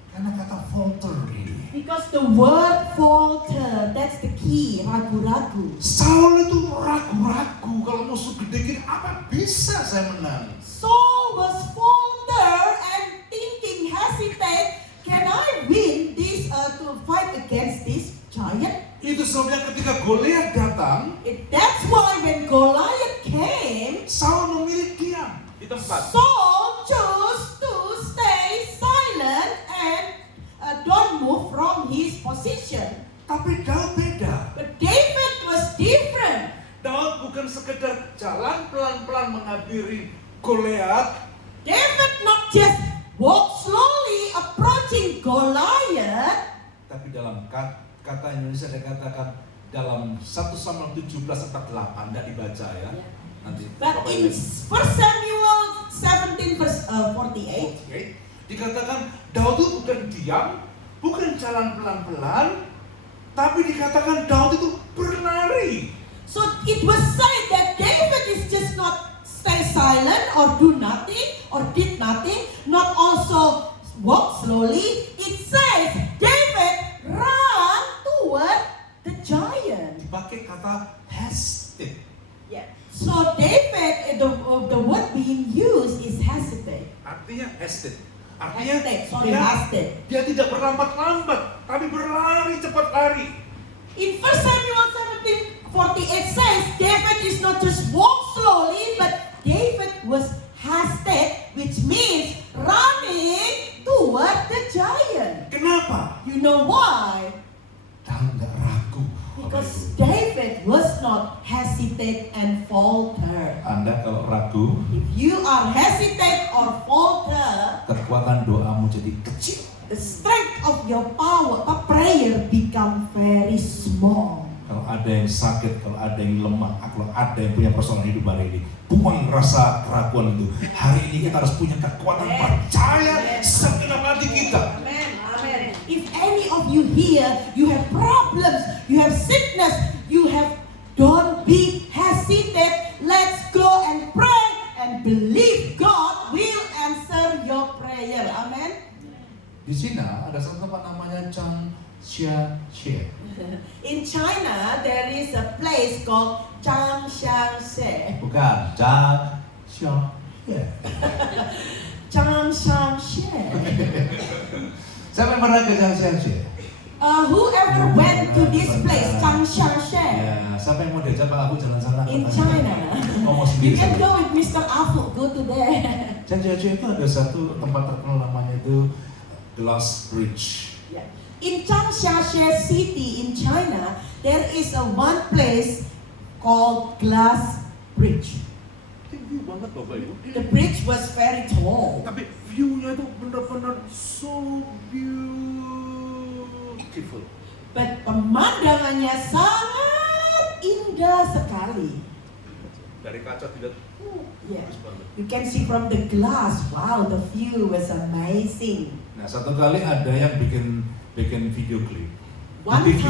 Karena kata falter ini. Because the word falter, that's the key, ragu-ragu. Saul itu ragu-ragu, kalau musuh gede gini apa bisa saya menang? Saul was falter and thinking, hesitate, can I win this to fight against this giant? Itu sebabnya ketika Goliat datang, That's why when Goliath came, Saul memilih diam di tempat. Saul chose to stay silent and don't move from his position. Tapi Daud beda. But David was different. Daud bukan sekedar jalan pelan-pelan menghampiri Goliat, David not just walk slowly approaching Goliath, tapi dalam kata Indonesia ada katakan dalam 1 Samuel 17:8, tidak dibaca ya. Nanti. but Bapak in Ibu. 1 Samuel 17 verse 48, Oke. Dikatakan Daud itu bukan diam, bukan jalan pelan-pelan, tapi dikatakan Daud itu berlari. so it was said that David is just not stay silent or do nothing or did nothing, not also walk slowly. It says David ran toward the giant. Dipakai kata hasted. Yeah. So David, the word being used is hesitate. Artinya hasted. Artinya Hesitate. dia tidak berlambat-lambat, tapi berlari cepat lari. In 1 Samuel 17:48 says David is not just walk slowly, but David was hasted, which means running toward the giant. Kenapa? You know why? Daud nggak ragu. Because David was not hesitate and falter. Anda kalau ragu, If you are hesitate or falter, kekuatan doamu jadi kecil. the strength of your prayer become very small. Kalau ada yang sakit, kalau ada yang lemah, kalau ada yang punya persoalan hidup hari ini, buang rasa keraguan itu. Hari ini kita harus punya kekuatan percaya segenap hati kita. Amen. Amen. If any of you here, you have problems, you have sickness, don't be hesitate. Let's go and pray and believe God will answer your prayer. Amen. Di Cina ada satu tempat namanya Changsha. In China, there is a place called Changshanxe. Bukan, Changsha. Changshanxe. Siapa yang pernah ke Changsha? Whoever went to this place, Changshanxe, Ya, siapa yang mau diajak Pak Abu jalan sana? in China, Ngomong you sendiri. can go with Mr. Afu, go to there. Changsha itu ada satu tempat terkenal namanya itu Glass Bridge. Yeah. In Changshanxe city in China, there is one place called Glass Bridge. Tinggi banget Bapak Ibu. The bridge was very tall, Tapi view-nya itu benar-benar so beautiful. but pemandangannya sangat indah sekali. Dari kaca tidak Yeah. bagus banget. You can see from the glass. Wow, the view was amazing. Nah, satu kali ada yang bikin video klip. One TV.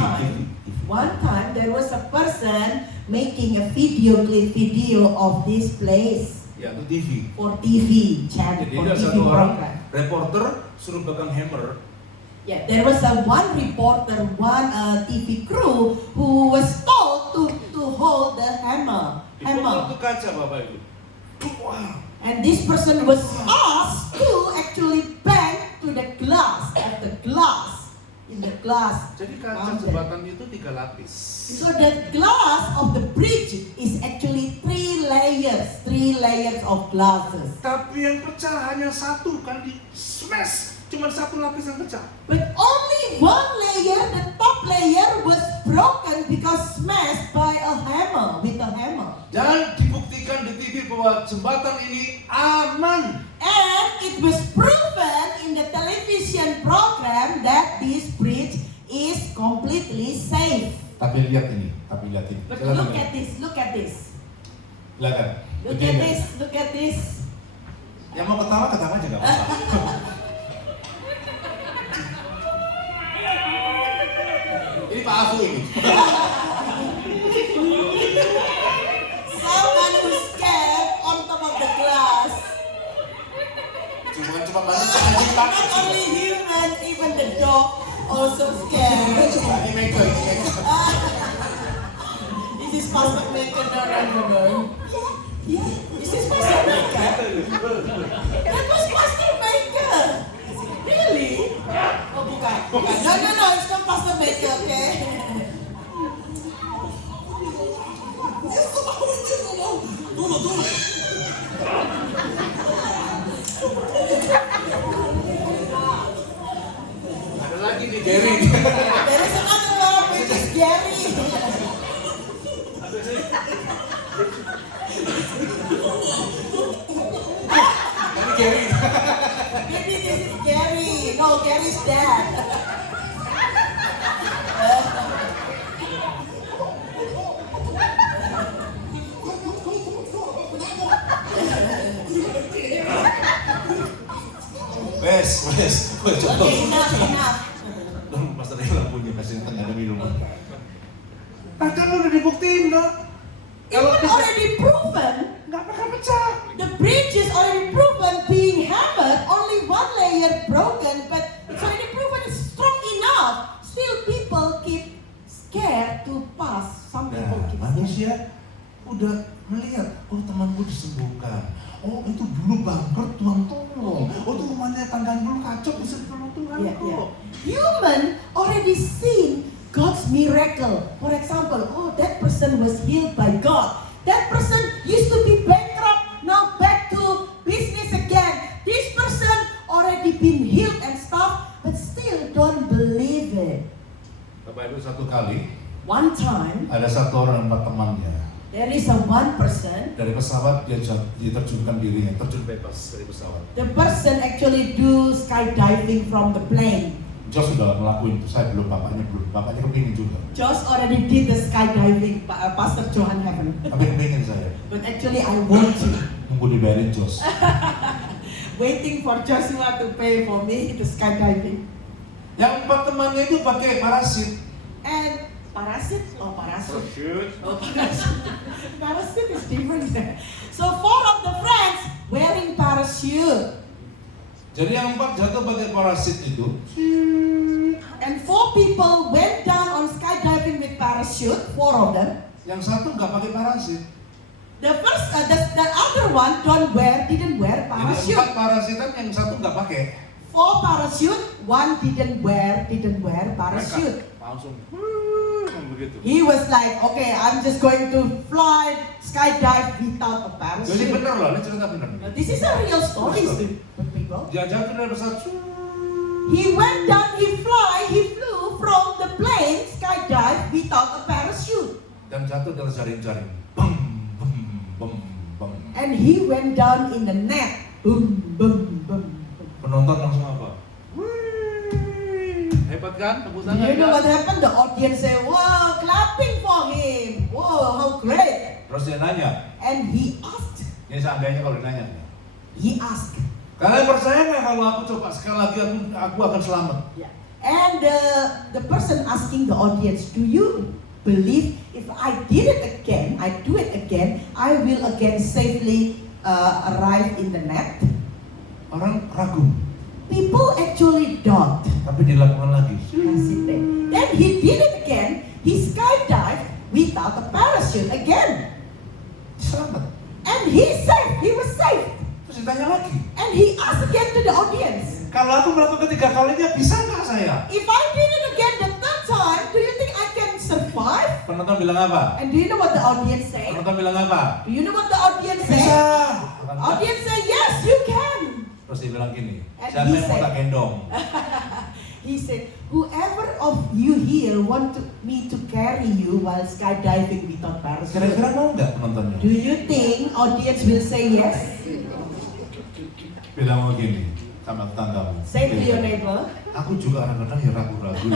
time there was a person making a video of this place Ya, itu TV. for TV channel, Jadi for ada TV satu orang program. reporter suruh pegang hammer, Yeah, there was one reporter, one TV crew who was told to hold the hammer. Dipukul tuh kaca Bapak Ibu. Wah. And this person was asked to actually bang to the glass, at the glass, in the glass. Jadi kaca mountain. jembatan itu 3 lapis. So the glass of the bridge is actually 3 layers of glasses. Tapi yang pecah hanya satu kan di smash. Cuma 1 lapis yang pecah. But only one layer, the top layer was broken because smashed by a hammer, with a hammer. Dan dibuktikan di TV bahwa jembatan ini aman. And it was proven in the television program that this bridge is completely safe. Tapi lihat ini. But Silakan look lihat. at this, look at this. Silakan. Look Begini. at this, look at this. Yang mau ketawa aja nggak apa-apa. Ini Pak Afu ini. Someone who's scared on top of the glass. Cuma manusia anjing Not takut. only human, even the dog also scared. Ini maker. This is Pastor Maker, no. This is Pastor Maker. That was Pastor Maker. Really? Oh, bukan. No, it's not Pastor Maker, okay? Ada lagi nih Gary. There is another one which is Gary. Ini Gary. Maybe this is Gary. No, Gary's dad. Wes, coba. Okay, enough. Mas tadi lampunya kasih tengah ada minum. Nah kan udah dibuktiin dong. Kalau It's already proven. nggak bakal pecah. The bridge is already proven being hammered, only one layer broken, but it's already proven it's strong enough. Still people keep scared to pass. Some people Nah, keep scared. manusia udah melihat, oh temanku disembuhkan. Oh itu dulu bangkrut, Tuhan tolong. Oh itu rumahnya tangga dulu kacau, bisa ditolong Tuhan Yeah, kok. yeah. Human already seen God's miracle. For example, oh that person was healed by God. That person used to be bankrupt, now back to business again. This person already been healed and stuff, but still don't believe it. Bapak Ibu satu kali, One time, ada satu orang empat temannya there is a one person. dari pesawat dia terjunkan dirinya, terjun bebas dari pesawat. The person actually do skydiving from the plane. Jos sudah ngelakuin itu, saya belum, bapaknya kepingin juga. Josh already did the skydiving, Pastor Johan haven't. Tapi kepingin saya, But actually I want to. nunggu dibayarin Jos. Waiting for Joshua to pay for me the skydiving. Yang empat temannya itu pakai parasit. And parachute? Oh, parachute. Shoot. Oh, parachute. Parachute is different. So 4 of the friends wearing parachute. Jadi yang empat jatuh pakai parasit itu. And 4 people went down on skydiving with parachute, 4 of them. Yang satu nggak pakai parasit. The other one didn't wear Jadi parachute. empat parasitan, yang satu nggak pakai. 4 parachute, 1 didn't wear parachute. Mereka langsung begitu. He was like, okay, I'm just going to fly, skydive without a Jadi parachute. bener loh, ini cerita bener. Now, this is a real story, people. Dia jatuh dari pesawat. He went down, he flew from the plane, skydive without a parachute. Dan jatuh dari jaring-jaring. Bum, bum, bum, bum. And he went down in the net. Boom, boom, boom. Penonton langsung apa? Wih, hebat kan? Tepuk tangan. You know kan? what happened? The audience say, wow, clapping for him. Wow, how great. Terus dia nanya, And he asked, ini seandainya kalau dia nanya, kalian percaya nggak kalau aku coba sekali lagi aku akan selamat? and the person asking the audience, do you believe if I do it again, I will again safely arrive in the net? Orang ragu. People actually doubt. Tapi dilakukan lagi. Hesitate. Then he did it again. He skydived without a parachute again. Selamat. And he saved. He was saved. Terus ditanya lagi. And he asked again to the audience, Kalau aku melakukan 3 kalinya, bisa nggak saya? if I did it again the third time, do you think I can survive? Penonton bilang apa? And do you know what the audience say? Penonton bilang apa? Do you know what the audience Bisa. say? Audience say, yes, you can. Terus dia bilang gini, And siapa he yang mau said- tak gendong? He said, whoever of you here want me to carry you while skydiving without parachute? Kira-kira mau nggak penontonnya? Do you think audience will say yes? Bilang begini sama tetanggamu. Say to your neighbor, Aku juga kadang-kadang ya ragu-ragu.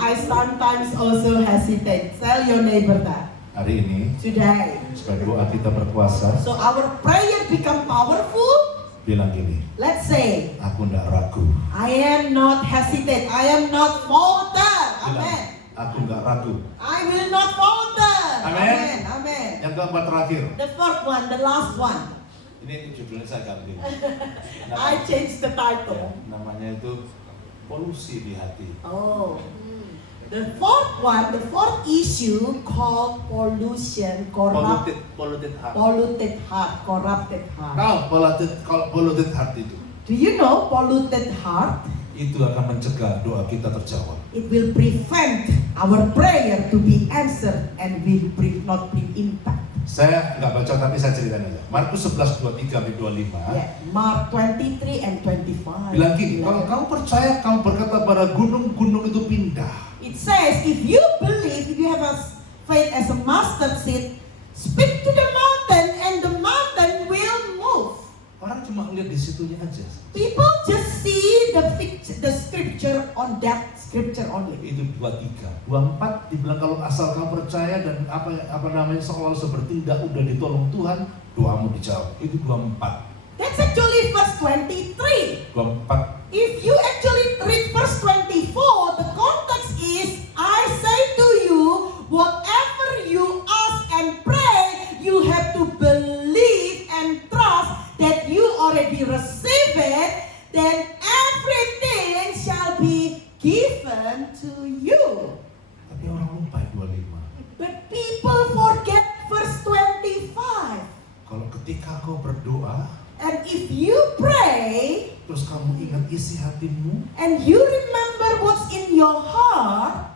I sometimes also hesitate. Tell your neighbor that Hari ini, today. supaya doa kita berkuasa, So our prayer become powerful. bilang gini, Let's say, aku nggak ragu. I am not hesitate. I am not falter. Bilang, Amen. aku nggak ragu. I will not falter. Amen. Amen. Amen. Yang keempat terakhir, The fourth one, the last one. ini judulnya saya ganti. I changed the Ya, title. namanya itu polusi di hati. Oh. The fourth one, the fourth issue called pollution, Polluted heart. polluted heart, corrupted heart. Kalau polluted heart itu, Do you know polluted heart? itu akan mencegah doa kita terjawab. It will prevent our prayer to be answered and will not bring impact. Saya nggak baca tapi saya ceritain aja. Markus 11:23-25. Yeah. Mark 23 and 25. Bilang gini, kalau kamu percaya, kamu berkata pada gunung-gunung itu pindah. It says, if you believe, if you have a faith as a mustard seed, speak to the mountain and the mountain will move. Orang cuma lihat di situnya aja. People just see the scripture on that scripture only. Itu 23. 24 dibilang kalau asal kamu percaya dan apa namanya seolah bertindak udah ditolong Tuhan, doamu dijawab. Itu 24. That's actually verse 23. 24. If you actually read verse 24, the context is, I say to you, whatever you ask and pray, you have to believe and trust that you already receive it, then everything shall be given to you. Tapi orang lupa 25. But people forget verse 25. Kalau ketika kau berdoa, And if you pray, terus kamu ingat isi hatimu, and you remember what's in your heart,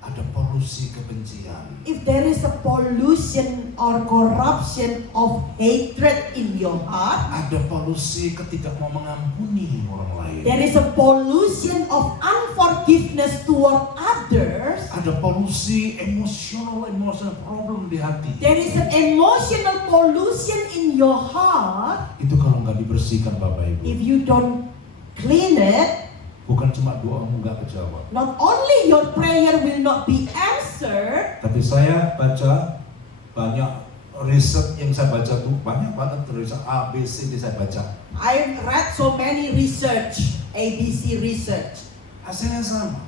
ada polusi kebencian. if there is a pollution or corruption of hatred in your heart, Ada polusi ketika mau mengampuni orang lain. there is a pollution of unforgiveness toward others, Ada polusi emosional problem di hati. there is an emotional pollution in your heart. Itu kalau nggak dibersihkan Bapak Ibu, If you don't clean it, bukan cuma doamu nggak kejawab. not only your prayer will not be answered, Tapi saya baca banyak riset yang saya baca tuh banyak banget riset A, B, C yang saya baca. I read so many research, ABC research. Hasilnya sama.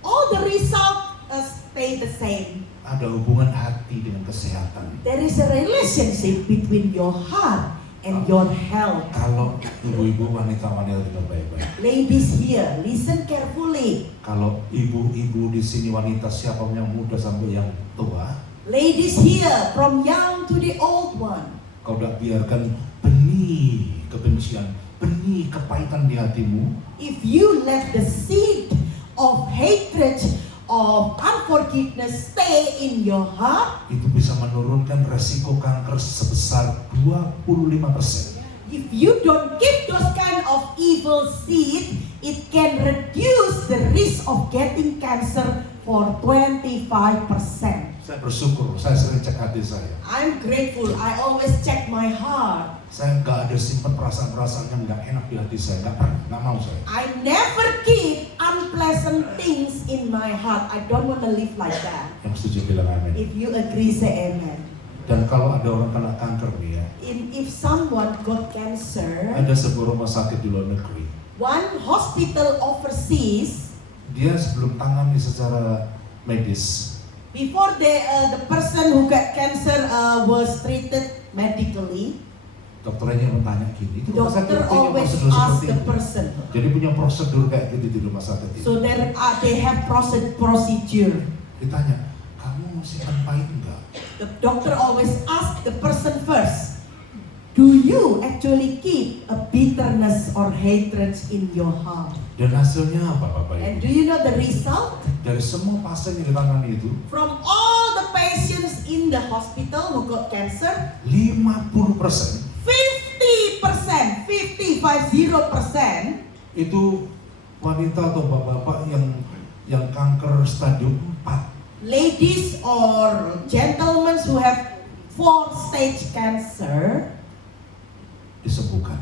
All the results stay the same. Ada hubungan hati dengan kesehatan. There is a relationship between your heart and your health. Kalau ibu-ibu wanita-wanita dengan baik-baik. Ladies here, listen carefully. Kalau ibu-ibu di sini wanita siapa yang muda sampai yang tua, Ladies here, from young to the old one. kau udah biarkan benih kebencian, benih kepahitan di hatimu, If you let the seed of hatred, of unforgiveness stay in your heart, itu bisa menurunkan resiko kanker sebesar 25%. if you don't keep those kind of evil seed, it can reduce the risk of getting cancer for 25%. Saya bersyukur, saya sering cek hati saya. I'm grateful. I always check my heart. Saya nggak ada simpan perasaan-perasaan yang nggak enak di hati saya, nggak pernah, nggak mau saya. I never keep unpleasant things in my heart. I don't want to live like that. Yang setuju bilang amin. If you agree, say amen. Dan kalau ada orang kena kanker nih ya, If someone got cancer, ada sebuah rumah sakit di luar negeri. one hospital overseas, Dia sebelum tangani secara medis, before the person who got cancer was treated medically, Dokternya bertanya gini, itu rumah sakit Doctor punya always prosedur ask seperti the itu. person. Jadi punya prosedur kayak gitu di rumah sakit itu. So they have procedure. Ditanya, kamu simpan pahit enggak? The doctor always ask the person first. Do you actually keep a bitterness or hatred in your heart? Dan hasilnya apa Bapak And Ibu? do you know the result? Dari semua pasien yang ditangani itu, From all the patients in the hospital who got cancer, 50% 50% itu wanita atau bapak-bapak yang kanker stadium 4. ladies or gentlemen who have 4-stage cancer Disembuhkan.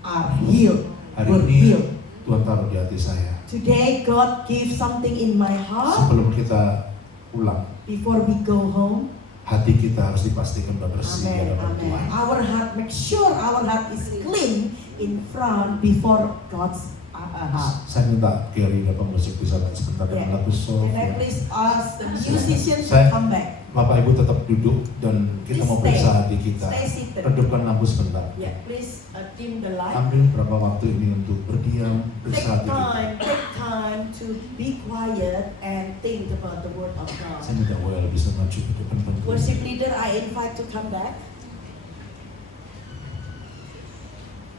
are healed. Hari Were ini healed. Tuhan taruh di hati saya. Today God gives something in my heart. Sebelum kita pulang, Before we go home, hati kita harus dipastikan sudah bersih di amen, hadapan amen. Tuhan. Our heart, make sure our heart is clean in front before God's heart. Saya minta Gary dan pemusik bisa sebentar dengan Yeah. lagu soul. Can I please ask the musicians to Saya- come back? Bapak Ibu tetap duduk dan kita Please mau stay. periksa hati kita. Stay seated. Redupkan lampu sebentar. Yeah, please dim the light. Ambil berapa waktu ini untuk berdiam, periksa hati Take kita. time to be quiet and think about the word of God. Saya minta Well bisa maju ke depan panggung. Worship leader, I invite to come back.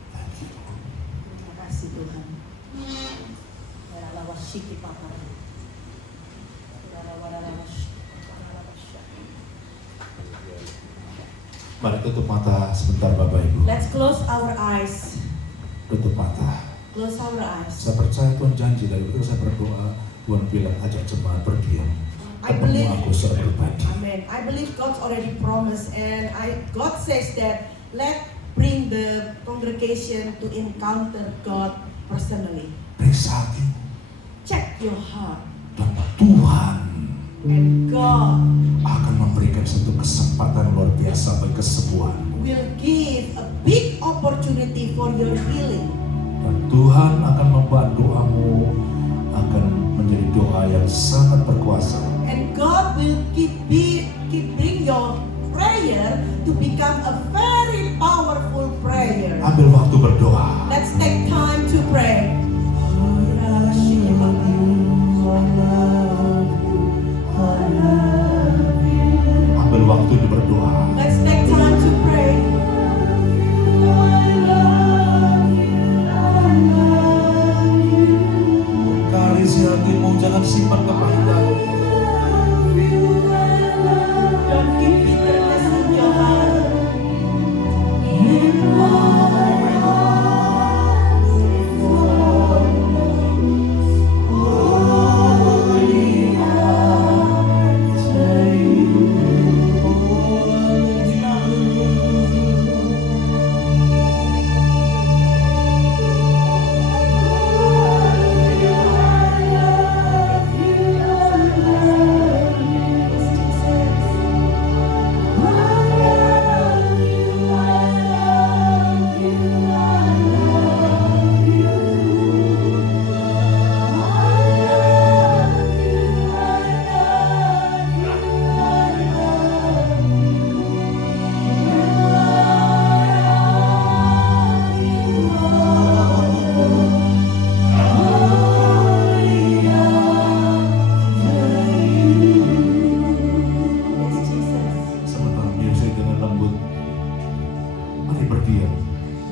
Thank you. Terima kasih Tuhan. Waralawashiki Papa. Waralawashiki. Mari tutup mata sebentar Bapak Ibu. Let's close our eyes. Tutup mata. Close our eyes. Saya percaya Tuhan janji dari itu saya berdoa. Tuhan bilang ajak jemaat berdiam. I Ketemu believe. aku secara pribadi. Amen. I believe God's already promised, and God says that let bring the congregation to encounter God personally. Periksa hatimu. Check your heart, Dan Tuhan and God akan memberikan satu kesempatan luar biasa bagi kesembuhan. will give a big opportunity for your healing. Dan Tuhan akan membuat doamu akan menjadi doa yang sangat berkuasa. And God will bring your prayer to become a very powerful prayer. Ambil waktu berdoa. Let's take time to pray. Ambil waktu di berdoa. Let's take time to pray. Karisi hatimu, jangan simpan kepahitan. Don't keep bitterness in your heart. Yes, Jesus. Sebentar musik dengan lembut. Mari berdiam.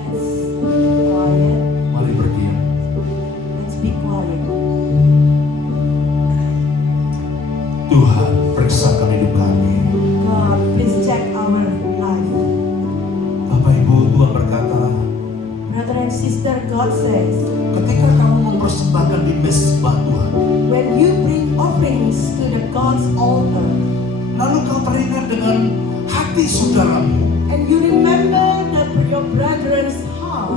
Let's be quiet. Mari berdiam. Let's be quiet. Tuhan, periksakan hidup kami. God, please check our life. Bapak Ibu, Tuhan berkata, Brother and sister, God says, ketika kamu mempersembahkan di mezbah Tuhan, when you bring offerings to the God's altar, lalu kau teringat dengan hati saudaramu, and you remember your brother's heart,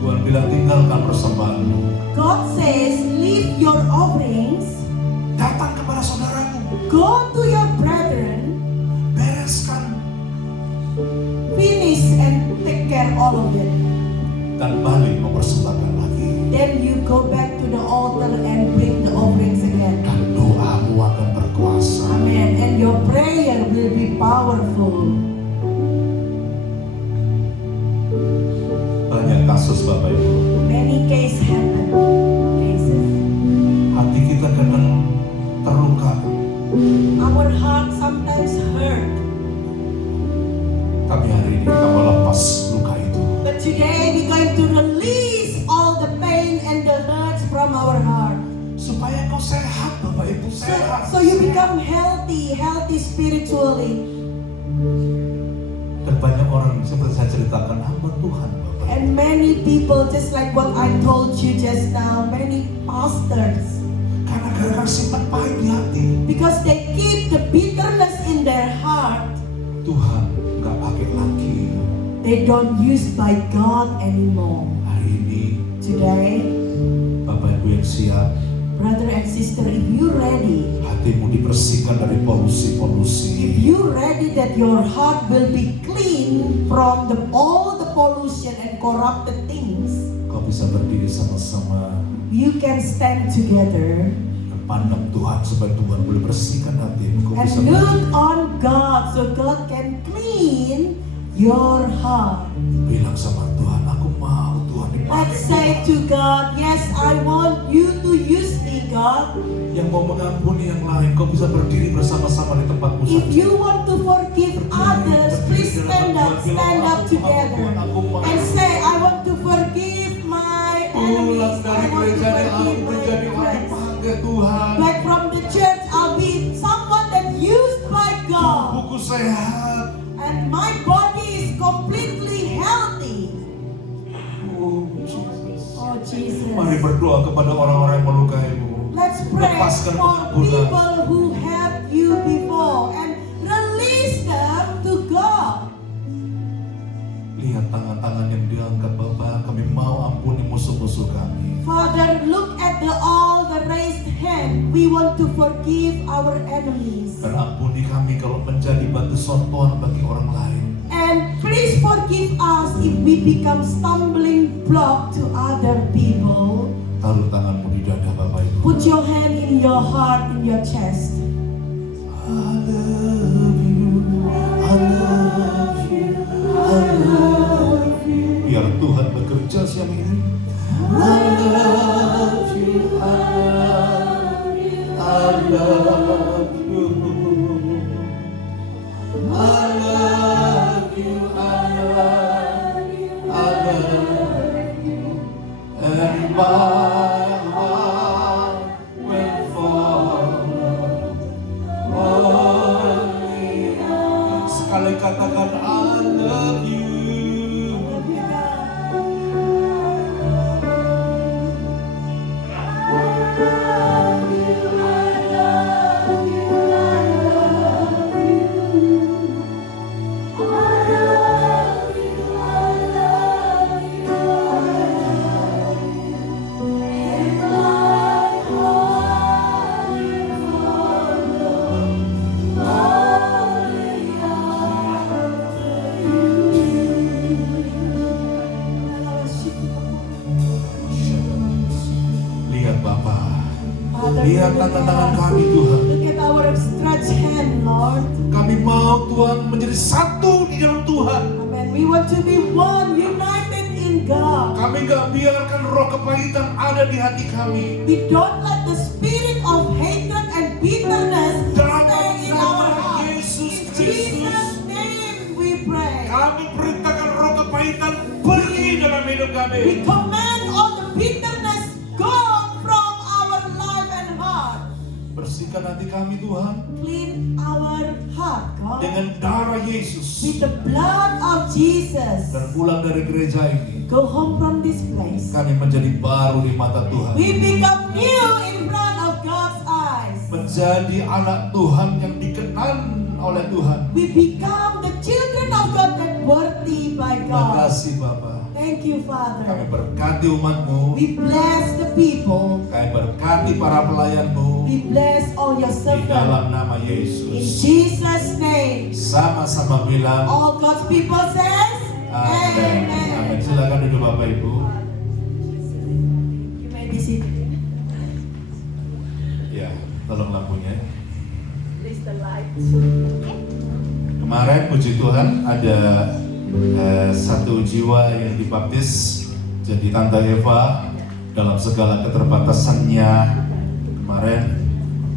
Tuhan bilang tinggalkan persembahanmu, God says, leave your offerings, datang kepada saudaramu, go to your brethren, bereskan finish and take care all of it. dan balik mempersembahkan lagi. Then you go back to the altar and bring the offerings again. Dan doamu akan berkuasa. Amen. And your prayer will be powerful. our heart sometimes hurt. Tapi hari ini kita mau lepas luka itu. But today we're going to release all the pain and the hurts from our heart. Supaya kau sehat, Bapak Ibu, sehat. So you become healthy spiritually. Dan banyak orang seperti saya ceritakan, hamba Tuhan, Bapak. And many people, just like what I told you just now, many pastors, Karena gara-gara simpan pahit di hati, because they keep the bitterness in their heart, Tuhan nggak pakai lagi. they don't use by God anymore. Hari ini, Today, Bapak Ibu yang siap, brother and sister, if you ready, hatimu dibersihkan dari if polusi-polusi. you ready that your heart will be clean from all the pollution and corrupted things, Kau bisa berdiri sama-sama you can stand together dan pandang Tuhan supaya Tuhan boleh bersihkan hatimu. Kau and bisa look on God so God can clean your heart. bilang sama Tuhan, aku mau Tuhan Let's dipakai. say to God, yes, I want you to use me, God. Yang mau mengampuni yang lain, kau bisa berdiri bersama-sama di tempatmu If saja. you want to forgive others, please stand up together and say, I want to forgive my Pulang enemies. dari I want to gereja ini, aku forgive my menjadi orang friends. dipakai Tuhan. Back from the church, I'll be someone that used by God, Buku sehat. and my body is completely healthy. Oh, Jesus. Oh Jesus. Mari berdoa kepada orang-orang yang melukaimu. Let's pray Lepaskan for pengampunan. people who hurt you before and release them to God. Lihat tangan-tangan yang diangkat, Bapa. Kami mau ampuni musuh-musuh kami. Father, look at all the raised hand. We want to forgive our enemies. Dan ampuni kami kalau menjadi batu sontohan bagi orang lain. And please forgive us if we become stumbling block to other people. Taruh tanganmu di dada, Bapak Ibu. Put your hand in your heart, in your chest. I love you, I love you, I love you. Biar Tuhan bekerja siang ini. I love you, I love you, I love you. I love you, I love you, I love you. And my heart will follow only you. Sekali katakan I love you. Lihat Bapak, Father, lihat look at tangan-tangan us. kami Tuhan. Look at our stretched hand, Lord. Kami mau Tuhan menjadi satu di dalam Tuhan. Amen. We want to be one, united in God. Kami gak biarkan roh kepahitan ada di hati kami. We don't let the spirit of hatred and bitterness Dalam stay in our nama heart. Yesus In Kristus, Jesus' name we pray. kami perintahkan roh kepahitan pergi dalam hidup We kami. command all the bitterness gone from our life and heart. Bersihkan hati kami Tuhan Clean our heart, God, dengan darah Yesus. with the blood of Jesus. Dan pulang dari gereja ini, Go home from this place. kami menjadi baru di mata Tuhan. We become new in front of God's eyes. Menjadi anak Tuhan yang dikenan oleh Tuhan. We become the children of God that worthy by Terima God. kasih Bapak. Thank you, Kami Father. berkati umatmu. We bless the people. Kami berkati para pelayanmu. We bless all your Di servants. dalam nama In Yesus. Jesus' name. Sama-sama bilang All God's people says, Amin. Amin. Amen. Silakan duduk Bapak Ibu. You may be seated. Ya, tolong lampunya. Please the light. Kemarin puji Tuhan ada satu jiwa yang dibaptis jadi Tante Eva dalam segala keterbatasannya. Kemarin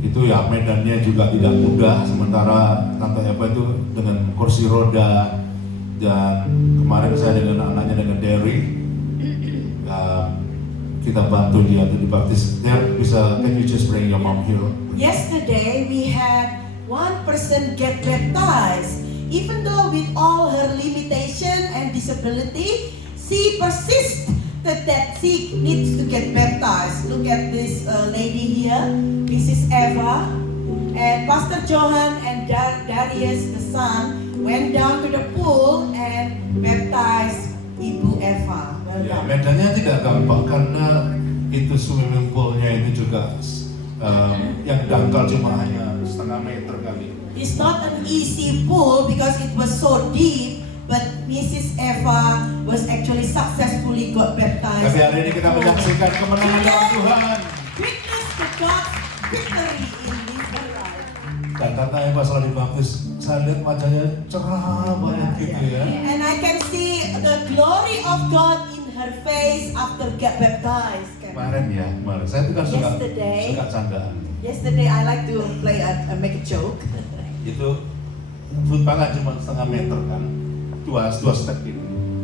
Itu ya medannya juga tidak mudah, sementara Tante Eva itu dengan kursi roda, dan kemarin saya dengan anaknya dengan Derry, ya, kita bantu dia untuk dibaptis. Can you just bring your mom here? Yesterday we had one person get baptized. Even though with all her limitation and disability, she persists that she needs to get baptized. Look at this lady here, Mrs. Eva, and Pastor Johan and Darius, the son, went down to the pool and baptized Ibu Eva. Well Ya, done. medannya tidak gampang karena itu swimming poolnya itu juga yang dangkal cuma hanya setengah meter kali. It's not an easy pool because it was so deep, but Mrs. Eva was actually successfully got baptized. Tapi hari ini kita menyaksikan kemenangan dalam Tuhan. Witness to God's victory in this life. Dan Tante Eva setelah dibaptis, saya lihat wajahnya cerah banget gitu ya. And I can see the glory of God in her face after get baptized. Kemarin saya itu kan Yesterday. suka candaan. Yesterday I like to play make a joke. Itu football kan cuma setengah meter kan, dua step gitu.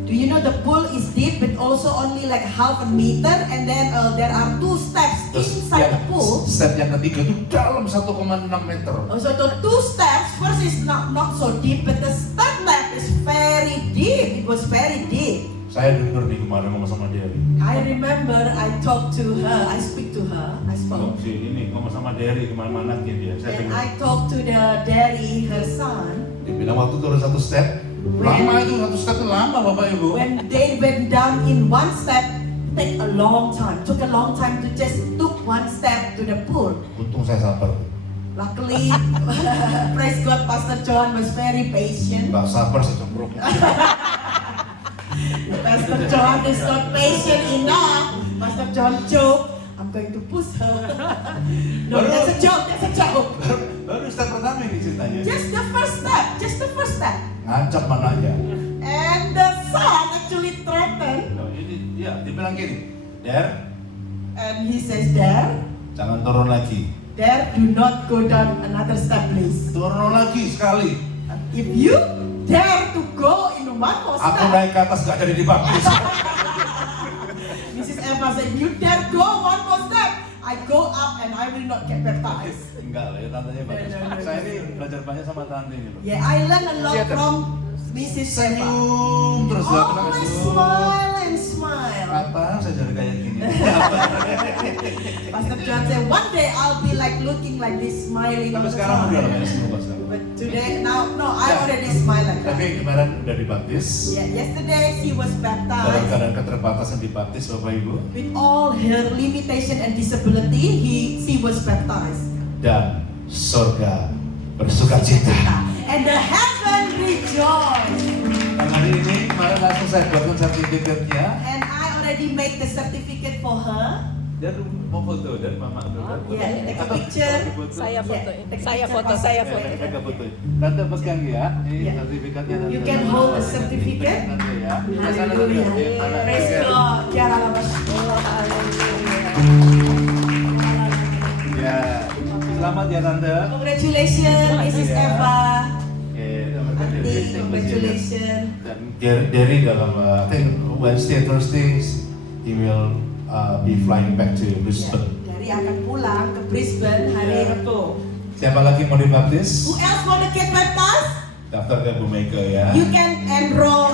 Do you know the pool is deep but also only like half a meter, and then there are 2 steps inside the pool. Step yang ketiga itu dalam 1,6 meter. So the 2 steps first is not so deep, but the third step is very deep. It was very deep. Saya dengar nih kemarin ngomong sama dia. I remember I talked to her, I speak to her, I spoke. Si ini ngomong sama Derry kemana-mana gitu ya. Saya And dengar. I talked to the daddy, her son. Dia bilang waktu turun 1 step, lama itu 1 step itu lama Bapak Ibu. When they went down in 1 step, take a long time. Took a long time to just took 1 step to the pool. Untung saya sabar. Luckily, praise God, Pastor John was very patient. Nggak sabar secembruk. Pastor John is not patient enough. Pastor John joke, I'm going to push her. No, that's a joke, that's a joke. Baru step pertama ini ceritanya. Just the first step. Ngancam anaknya. And the son actually threatened. Nah, ini ya dia bilang gini, Der, And he says, There, jangan turun lagi. do not go down another step, please. Turun lagi sekali. If you dare to go in 1 more Aku step, naik ke atas gak jadi dibaptis. Mrs. Eva said, if you dare go 1 more step, I go up and I will not get baptized. Enggak lah ya, tantenya bagus. No. Saya ini belajar banyak sama tante ini loh. Yeah, I learned a lot from Mrs. Eva. Senyum terus ya, Always smile and smile. Apa saya jadi kayak gini? Pastor John said, one day I'll be like looking like this, smiling. all Tapi the sekarang time. udah lah semoga sekarang. But today, no, I already smile like that. Tapi kemarin udah dibaptis. Yeah, yesterday she was Dalam baptized. keadaan keterbatasan dibaptis Bapak Ibu. With all her limitation and disability, she was baptized. Dan surga bersukacita. And the heaven rejoiced. Dan hari ini kemarin langsung saya buatkan sertifikatnya. And I already made the certificate for her. Dan mau foto dan mama Yeah, take a picture. Saya foto, Yeah, saya take a foto, picture, saya Pastor. foto. Mereka foto. Tante pegang ya. Ini Yeah. sertifikatnya. Tante. You can hold the certificate. Tante ya. Hallelujah. Praise God. Tiara Lamas. Ya. Selamat ya Tante. Congratulations, Mrs. Eva. Oke, Auntie, congratulations. Dan dari dalam I think Wednesday, Thursday, he will be flying back to Brisbane. Dari akan pulang ke Brisbane hari Yeah. Rabu. Siapa lagi mau dibaptis? Who else want to get baptized? Daftar ke Bu Mega ya. You can enroll,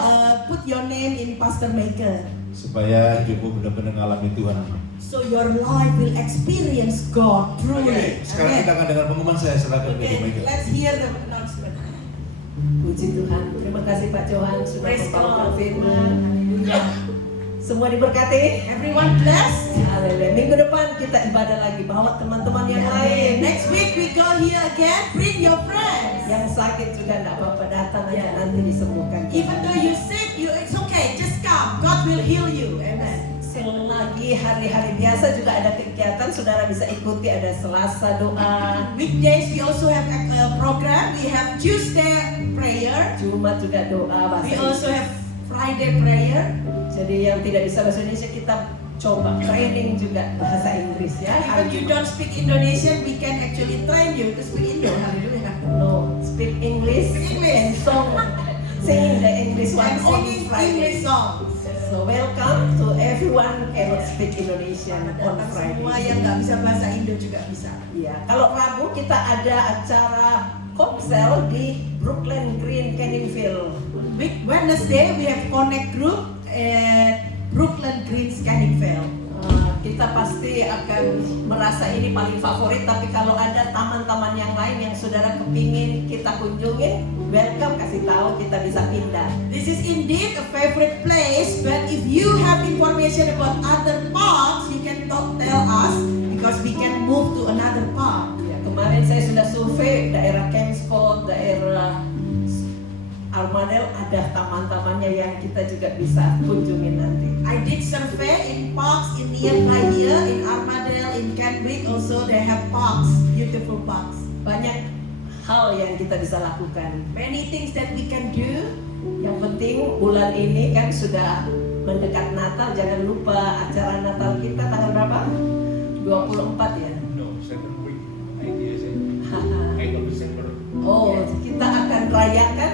put your name in Pastor Maker. Supaya hidupmu benar-benar mengalami Tuhan. So your life will experience God truly. Oke, sekarang kita akan dengar pengumuman saya serahkan ke Bu Okay, Mega. let's hear the announcement. Puji Tuhan, terima kasih Pak Johan sudah Praise membawakan God. firman. Haleluya. Semua diberkati. Everyone blessed. Haleluya. Minggu depan kita ibadah lagi, bawa teman-teman yang lain. Next week we go here again. Bring your friends. Yang sakit juga tidak apa-apa, datang aja nanti disembuhkan. Even though you sick, it's okay. Just come. God will heal you. Amen. Selagi hari-hari biasa juga ada kegiatan, saudara bisa ikuti, ada Selasa doa, Weekdays we also have a program. We have Tuesday prayer. Jumat juga doa bahasa We Inggris. also have Friday prayer. Jadi yang tidak bisa bahasa Indonesia kita coba training juga bahasa Inggris ya. Even you don't speak Indonesian, we can actually train you to speak Indo. Hallelujah. No, speak English, Speak English. and song, singing the English one And on singing Friday. English songs. So welcome to everyone cannot speak Indonesian on Datang Friday. semua yang nggak bisa bahasa Indo juga bisa. Iya, kalau Rabu kita ada acara Komsel di Brooklyn Green, Canningville. Week Wednesday we have connect group at Brooklyn Green, Canningville. Kita pasti akan merasa ini paling favorit, tapi kalau ada taman-taman yang lain yang saudara kepingin kita kunjungin, welcome, kasih tahu, kita bisa pindah. This is indeed a favorite place, but if you have information about other parks, you can tell us because we can move to another park. Ya, kemarin saya sudah survei daerah Kempsport, daerah Armadale, ada taman-tamannya yang kita juga bisa kunjungin nanti. I did survey in parks in nearby here, in Armadale, in Kenwick. Also, they have parks, beautiful parks. Banyak hal yang kita bisa lakukan. Many things that we can do. Yang penting bulan ini kan sudah mendekat Natal, jangan lupa acara Natal kita tanggal berapa? 24 ya? No, second week. Idea is 8 of December. Oh, kita akan rayakan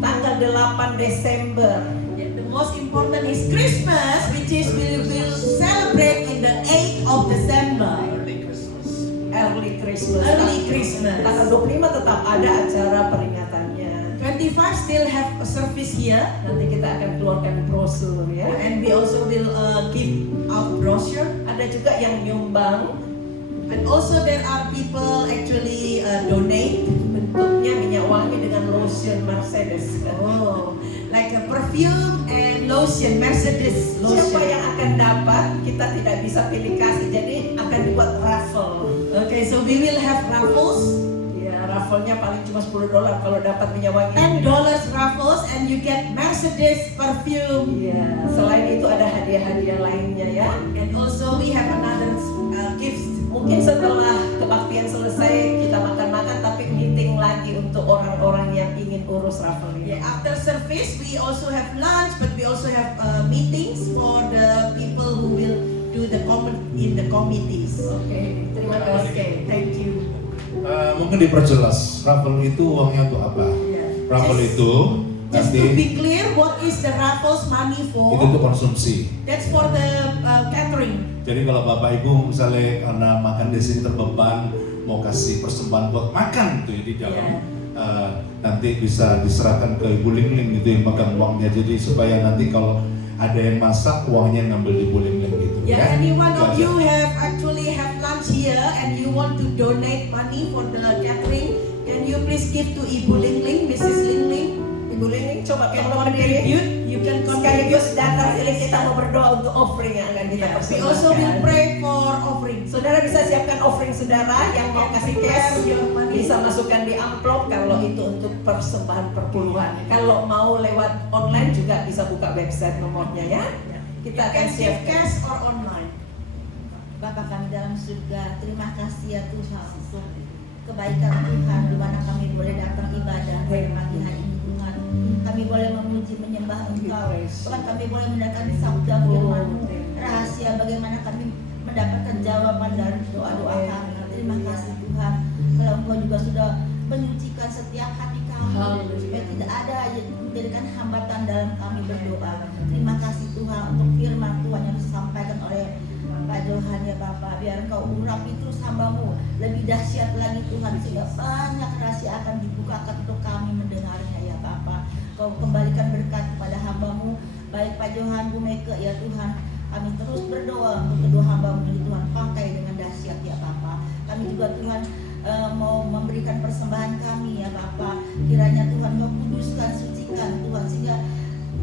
tanggal 8 Desember. Yeah, the most important is Christmas, which is we will celebrate in the 8th of December. Early Christmas. Early Christmas. Early Christmas. Tanggal 25 tetap ada acara peringatannya. 25 still have a service here, Nanti kita akan keluarkan brosur ya. and we also will give out brochure. Ada juga yang nyumbang, And also there are people actually donate. bentuknya minyak wangi dengan lotion Mercedes. Oh, like a perfume and lotion, Mercedes Siapa lotion. yang akan dapat, kita tidak bisa pilih kasih, jadi akan dibuat raffle. Okay, so we will have raffles, Ya, raffle-nya paling cuma $10 kalau dapat minyak wangi. $10 raffles, and you get Mercedes perfume. Iya, selain itu ada hadiah-hadiah lainnya ya. And also we have another gifts. Mungkin setelah kebaktian selesai kita makan-makan, tapi meeting lagi untuk orang-orang yang ingin urus raffle ini. Yeah, after service we also have lunch, but we also have meetings for the people who will do the in the committees. Oke, terima kasih. Okay, thank you. Mungkin diperjelas, raffle itu uangnya untuk apa? Yeah. Raffle itu Just to nanti be clear, what is the raffles money itu for? untuk konsumsi. That's for the catering. Jadi kalau Bapak Ibu misalnya karena makan di sini terbeban mau kasih persembahan buat makan gitu ya di dalam nanti bisa diserahkan ke Ibu Lingling gitu yang pegang uangnya, jadi supaya nanti kalau ada yang masak uangnya ngambil di Ibu Lingling gitu Yeah, ya. any one Itu of aja. you have actually have lunch here and you want to donate money for the catering, can you please give to Ibu Lingling, Mrs. Lingling? Ibu Leni, coba Can kalau berdiri. contribute, you can Sekaligus contribute. datang sini kita mau berdoa untuk offering yang akan kita Yeah, we also will persembahkan. pray for offering. Saudara bisa siapkan offering saudara yang mau kasih cash, bisa masukkan di amplop kalau itu untuk persembahan perpuluhan. Kalau mau lewat online juga bisa buka website nomornya ya. Kita akan Can give siapkan. cash or online. Bapa kami dalam surga, terima kasih ya Tuhan untuk kebaikan Tuhan di mana kami boleh datang ibadah pada pagi hari ini Tuhan. Kami boleh memuji menyembah Engkau. Tuhan, kami boleh mendengarkan sabda firman-Mu, rahasia bagaimana kami mendapatkan jawaban dari doa-doa kami. Terima kasih Tuhan. Kalau Engkau juga sudah menyucikan setiap hati kami supaya tidak ada yang menjadikan hambatan dalam kami berdoa. Terima kasih Tuhan untuk firman Tuhan yang disampaikan oleh Pak Johan ya Bapak, biar Engkau urapi terus hamba-Mu lebih dahsyat lagi Tuhan, sehingga banyak rahasia akan dibukakan untuk kami mendengarnya ya Bapak. Kau kembalikan berkat kepada hamba-Mu, baik Pak Johan, Bu Meke ya Tuhan. Kami terus berdoa untuk kedua hamba-Mu ini Tuhan, pakai dengan dahsyat ya Bapak. Kami juga Tuhan mau memberikan persembahan kami ya Bapak. Kiranya Tuhan Kau kuduskan, sucikan Tuhan, sehingga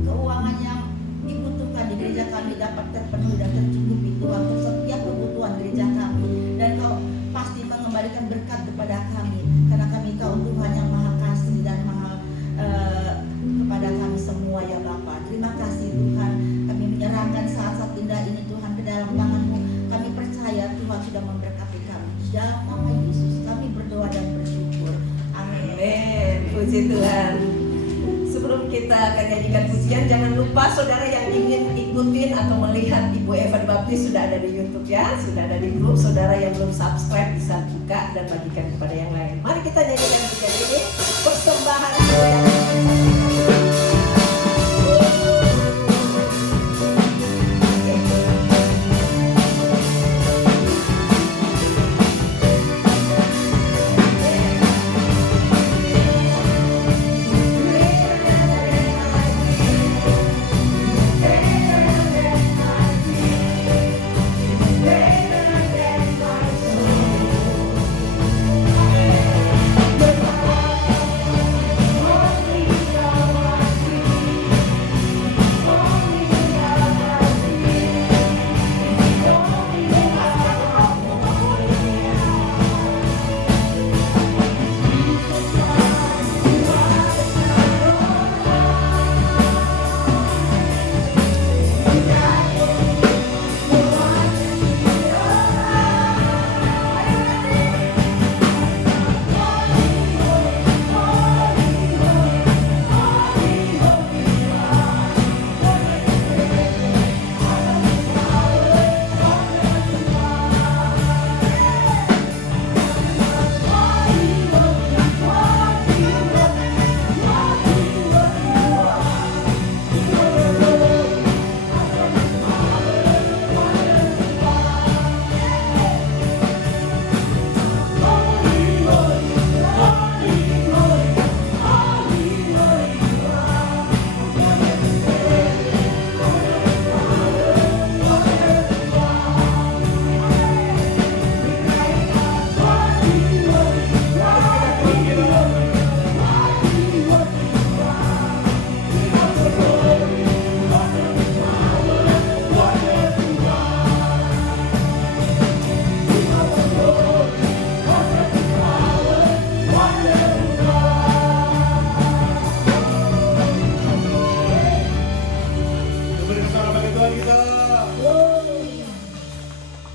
keuangan yang dibutuhkan di gereja kami dapat terpenuhi dan tercukupi Tuhan untuk setiap kebutuhan gereja kami, dan Kau pasti mengembalikan berkat kepada kami karena kami Kau Tuhan yang maha kasih dan maha kepada kami semua ya Bapa. Terima kasih Tuhan, kami menyerahkan saat-saat indah ini Tuhan ke dalam tangan-Mu. Kami percaya Tuhan sudah memberkati kami. Di dalam nama Yesus kami berdoa dan bersyukur. Amin. Amin. Puji Tuhan. Sebelum kita akan nyanyikan pujian, jangan lupa saudara yang ingin ikutin atau melihat Ibu Eva Baptis sudah ada di YouTube ya, sudah ada di grup. Saudara yang belum subscribe bisa buka dan bagikan kepada yang lain. Mari kita nyanyikan pujian ini, persembahan saudara.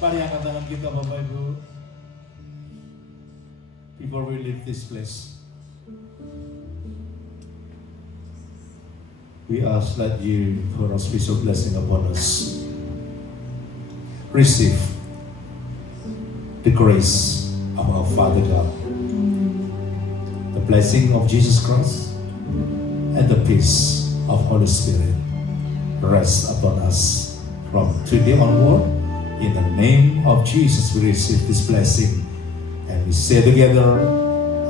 Mari angkat tangan kita Bapak Ibu. Before we leave this place, we ask that you pour a special blessing upon us. Receive the grace of our Father God, the blessing of Jesus Christ, and the peace of Holy Spirit rest upon us from today onward. In the name of Jesus, we receive this blessing, and we say together,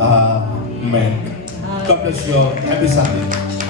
Amen. God bless you. Happy Sunday.